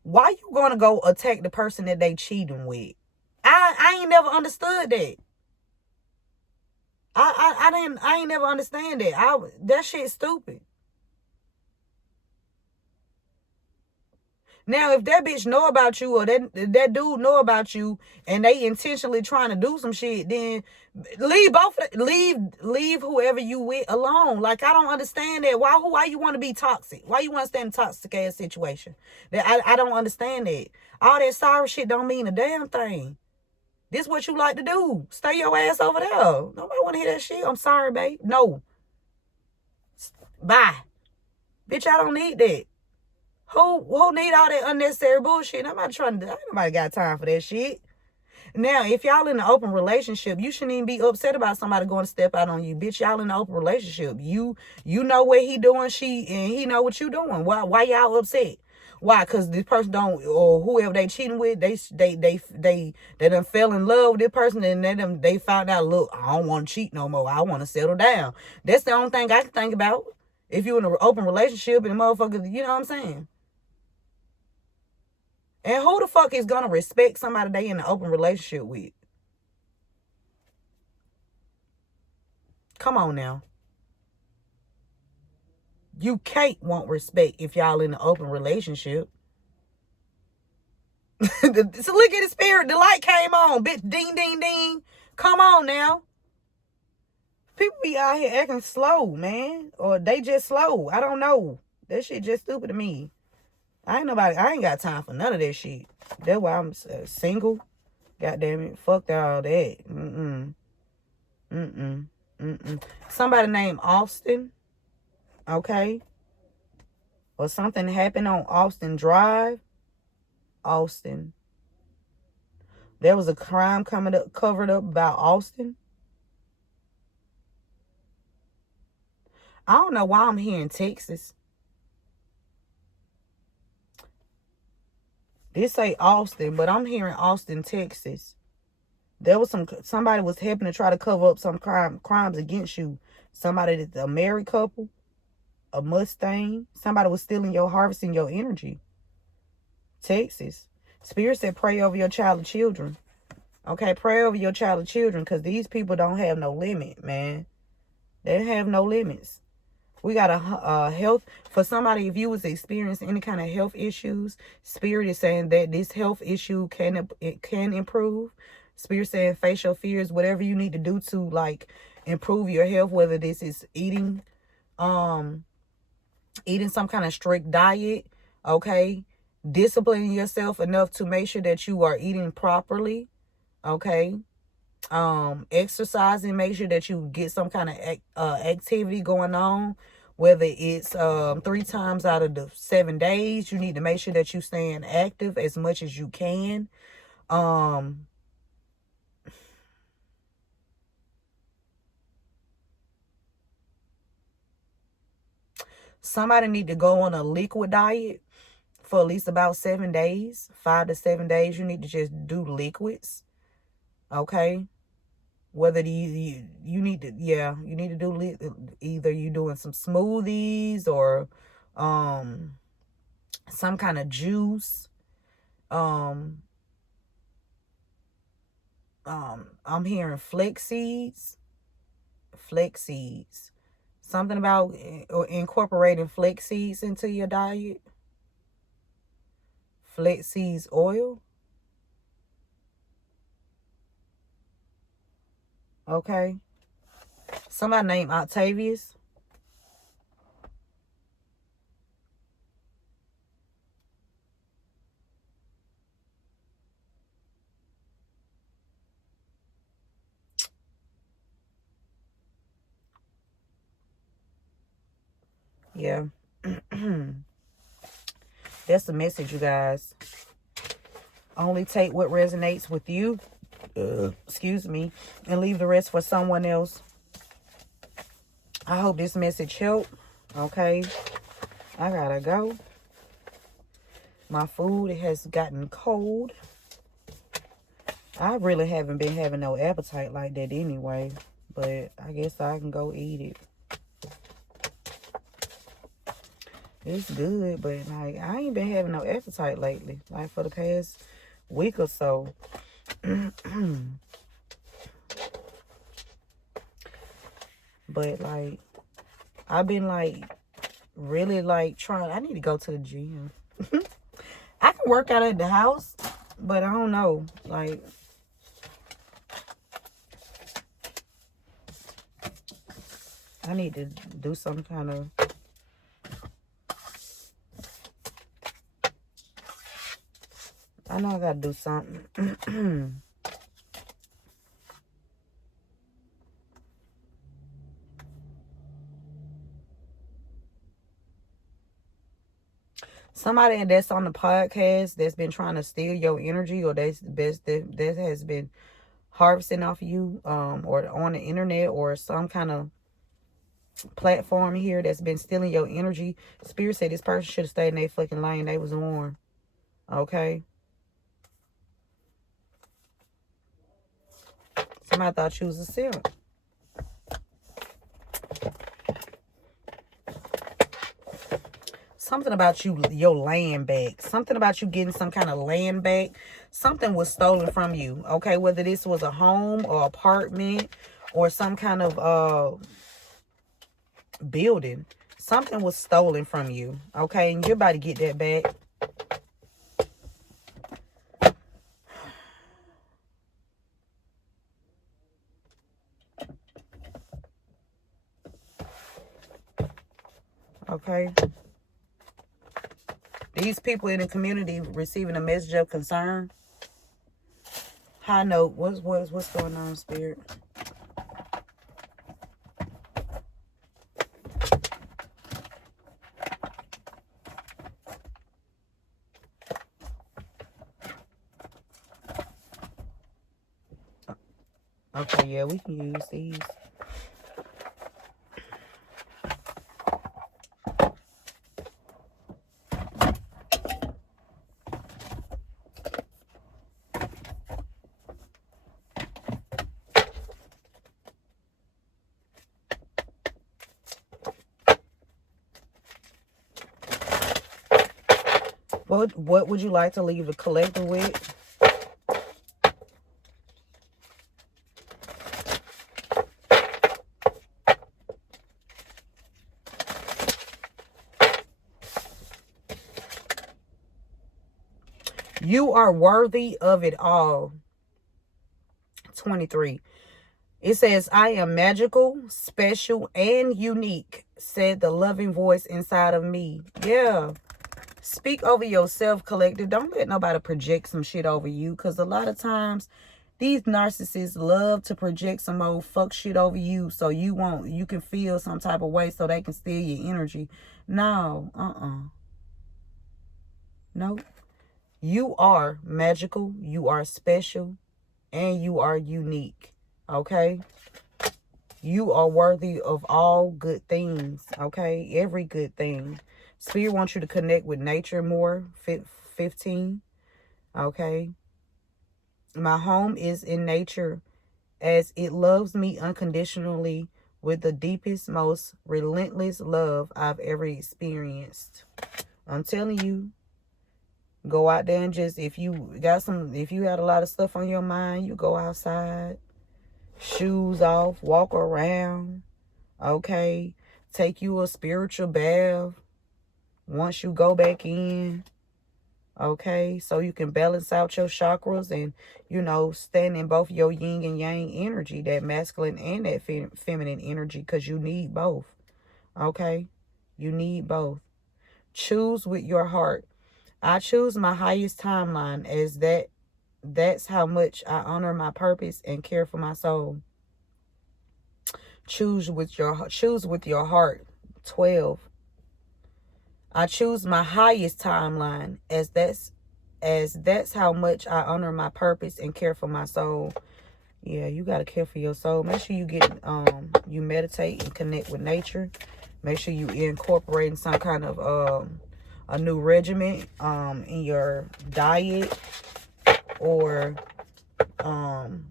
why you gonna go attack the person that they cheating with? I ain't never understood that. I ain't never understand that. That shit's stupid. Now, if that bitch know about you or that dude know about you and they intentionally trying to do some shit, then leave whoever you with alone. Like, I don't understand that. Why you want to be toxic? Why you want to stay in a toxic ass situation? I don't understand that. All that sorry shit don't mean a damn thing. This what you like to do. Stay your ass over there. Nobody want to hear that shit. I'm sorry, babe. No. Bye. Bitch, I don't need that. Who need all that unnecessary bullshit? Nobody got time for that shit. Now, if y'all in an open relationship, you shouldn't even be upset about somebody going to step out on you. Bitch, y'all in an open relationship. You know what he doing, and he know what you doing. Why y'all upset? Why? Because this person don't, or whoever they cheating with, they done fell in love with this person, and they found out, look, I don't want to cheat no more. I want to settle down. That's the only thing I can think about. If you in an open relationship and motherfuckers, you know what I'm saying? And who the fuck is gonna respect somebody they in an open relationship with? Come on now. You can't want respect if y'all in an open relationship. So look at the spirit. The light came on. Bitch, ding, ding, ding. Come on now. People be out here acting slow, man. Or they just slow. I don't know. That shit just stupid to me. I ain't got time for none of that shit. That's why I'm single. God damn it. Fuck all that. Somebody named Austin. Okay. Or something happened on Austin Drive. Austin. There was a crime covered up about Austin. I don't know why I'm here in Texas. This say Austin, but I'm here in Austin, Texas. There was somebody was helping to try to cover up some crimes against you. Somebody that's a married couple, a Mustang. Somebody was stealing your harvesting your energy. Texas. Spirit said pray over your child and children. Okay, pray over your child or children, because these people don't have no limit, man. They have no limits. We got a health, for somebody, if you was experiencing any kind of health issues, Spirit is saying that this health issue can improve. Spirit saying face your fears, whatever you need to do to like improve your health, whether this is eating some kind of strict diet, okay? Disciplining yourself enough to make sure that you are eating properly, okay? Exercising, make sure that you get some kind of activity going on, whether it's 3 times out of the 7 days. You need to make sure that you staying active as much as you can. Somebody need to go on a liquid diet for at least about 7 days. 5 to 7 days, you need to just do liquids, okay? Whether you need to, yeah, you need to do either you doing some smoothies or some kind of juice. I'm hearing flex seeds. Something about incorporating flex seeds into your diet. Flex seeds oil. Okay. Somebody named Octavius. Yeah. That's the message, you guys. Only take what resonates with you. Excuse me. And leave the rest for someone else. I hope this message helped. Okay. I gotta go. My food has gotten cold. I really haven't been having no appetite like that anyway. But I guess I can go eat it. It's good, but like I ain't been having no appetite lately. Like for the past week or so. But like I've been like really like trying. I need to go to the gym. I can work out at the house, but I don't know. Like I need to do some kind of I know I gotta do something. Somebody that's on the podcast that's been trying to steal your energy, or that has been harvesting off of you, or on the internet or some kind of platform here that's been stealing your energy. Spirit said this person should have stayed in their fucking lane. They was warned. Okay. Somebody thought you was a simp. Something about your land back. Something about you getting some kind of land back. Something was stolen from you. Okay, whether this was a home or apartment or some kind of building. Something was stolen from you. Okay, and you're about to get that back. Okay. These people in the community receiving a message of concern. High note. What's going on, Spirit? Okay, yeah, we can use these. What would you like to leave the collector with? You are worthy of it all. 23. It says, I am magical, special, and unique, said the loving voice inside of me. Yeah. Speak over yourself, collective. Don't let nobody project some shit over you, because a lot of times these narcissists love to project some old fuck shit over you so you can feel some type of way so they can steal your energy. No, no. You are magical, you are special, and you are unique. Okay? You are worthy of all good things. Okay? Every good thing. Spirit wants you to connect with nature more. 15. Okay? My home is in nature, as it loves me unconditionally with the deepest, most relentless love I've ever experienced. I'm telling you, go out there and just, if you had a lot of stuff on your mind, you go outside, shoes off, walk around, okay? Take you a spiritual bath once you go back in, okay? So you can balance out your chakras and, stand in both your yin and yang energy, that masculine and that feminine energy, because you need both, okay? You need both. Choose with your heart. I choose my highest timeline, as that's how much I honor my purpose and care for my soul. Choose with your heart. 12. I choose my highest timeline, as that's how much I honor my purpose and care for my soul. Yeah, you got to care for your soul. Make sure you you meditate and connect with nature. Make sure you incorporating some kind of a new regimen in your diet, or on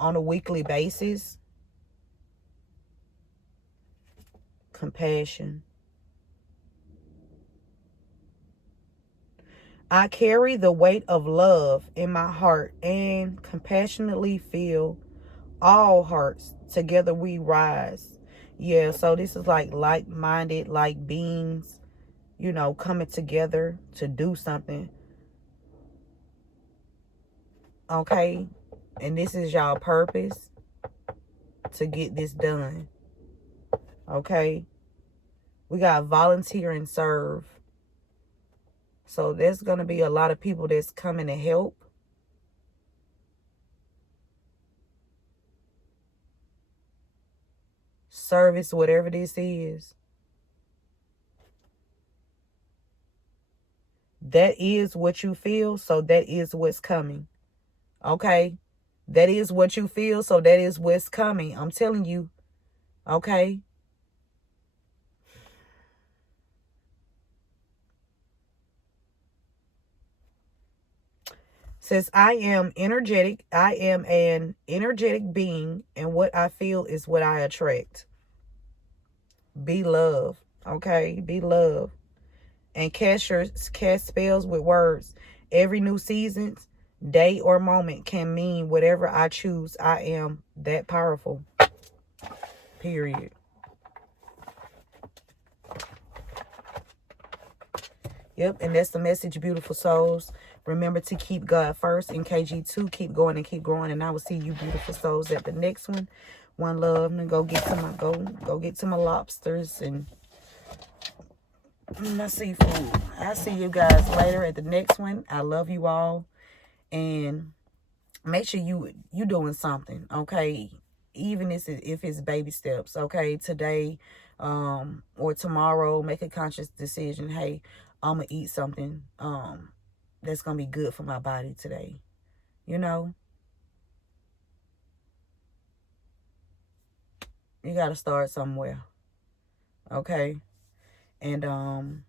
a weekly basis. Compassion. I carry the weight of love in my heart and compassionately feel all hearts. Together we rise. Yeah, so this is like-minded, like beings, coming together to do something. Okay? And this is y'all purpose, to get this done. Okay? We got volunteer and serve. So there's going to be a lot of people that's coming to help. Service, whatever this is. That is what you feel, so that is what's coming. Okay? That is what you feel, so that is what's coming. I'm telling you. Okay? Says, I am energetic. I am an energetic being, and what I feel is what I attract. Be love. Okay? Be love. And cast spells with words. Every new season, day, or moment can mean whatever I choose. I am that powerful. Period. Yep, and that's the message, beautiful souls. Remember to keep God first. In KG2, keep going and keep growing. And I will see you, beautiful souls, at the next one. One love. And go get to my lobsters and my seafood. I'll see you guys later at the next one. I love you all. And make sure you doing something, okay? Even if it's baby steps, okay? Today, or tomorrow, make a conscious decision. Hey, I'm gonna eat something that's gonna be good for my body today. You gotta start somewhere, okay? And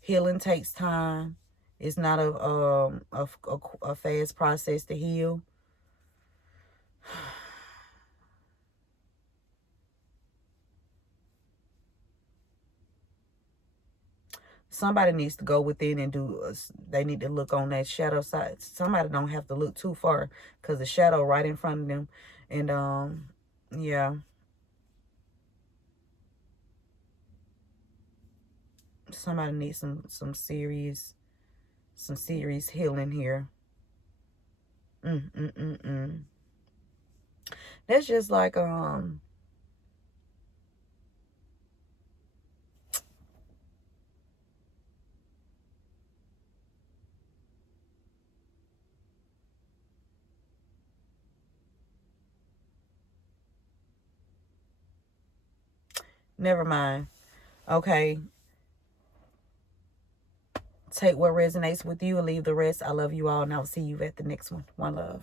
healing takes time. It's not a fast process to heal. Somebody needs to go within and they need to look on that shadow side. Somebody don't have to look too far, because the shadow right in front of them. And yeah, somebody needs some serious some serious healing here. That's just like, never mind. Okay. Take what resonates with you and leave the rest. I love you all, and I'll see you at the next one. One love.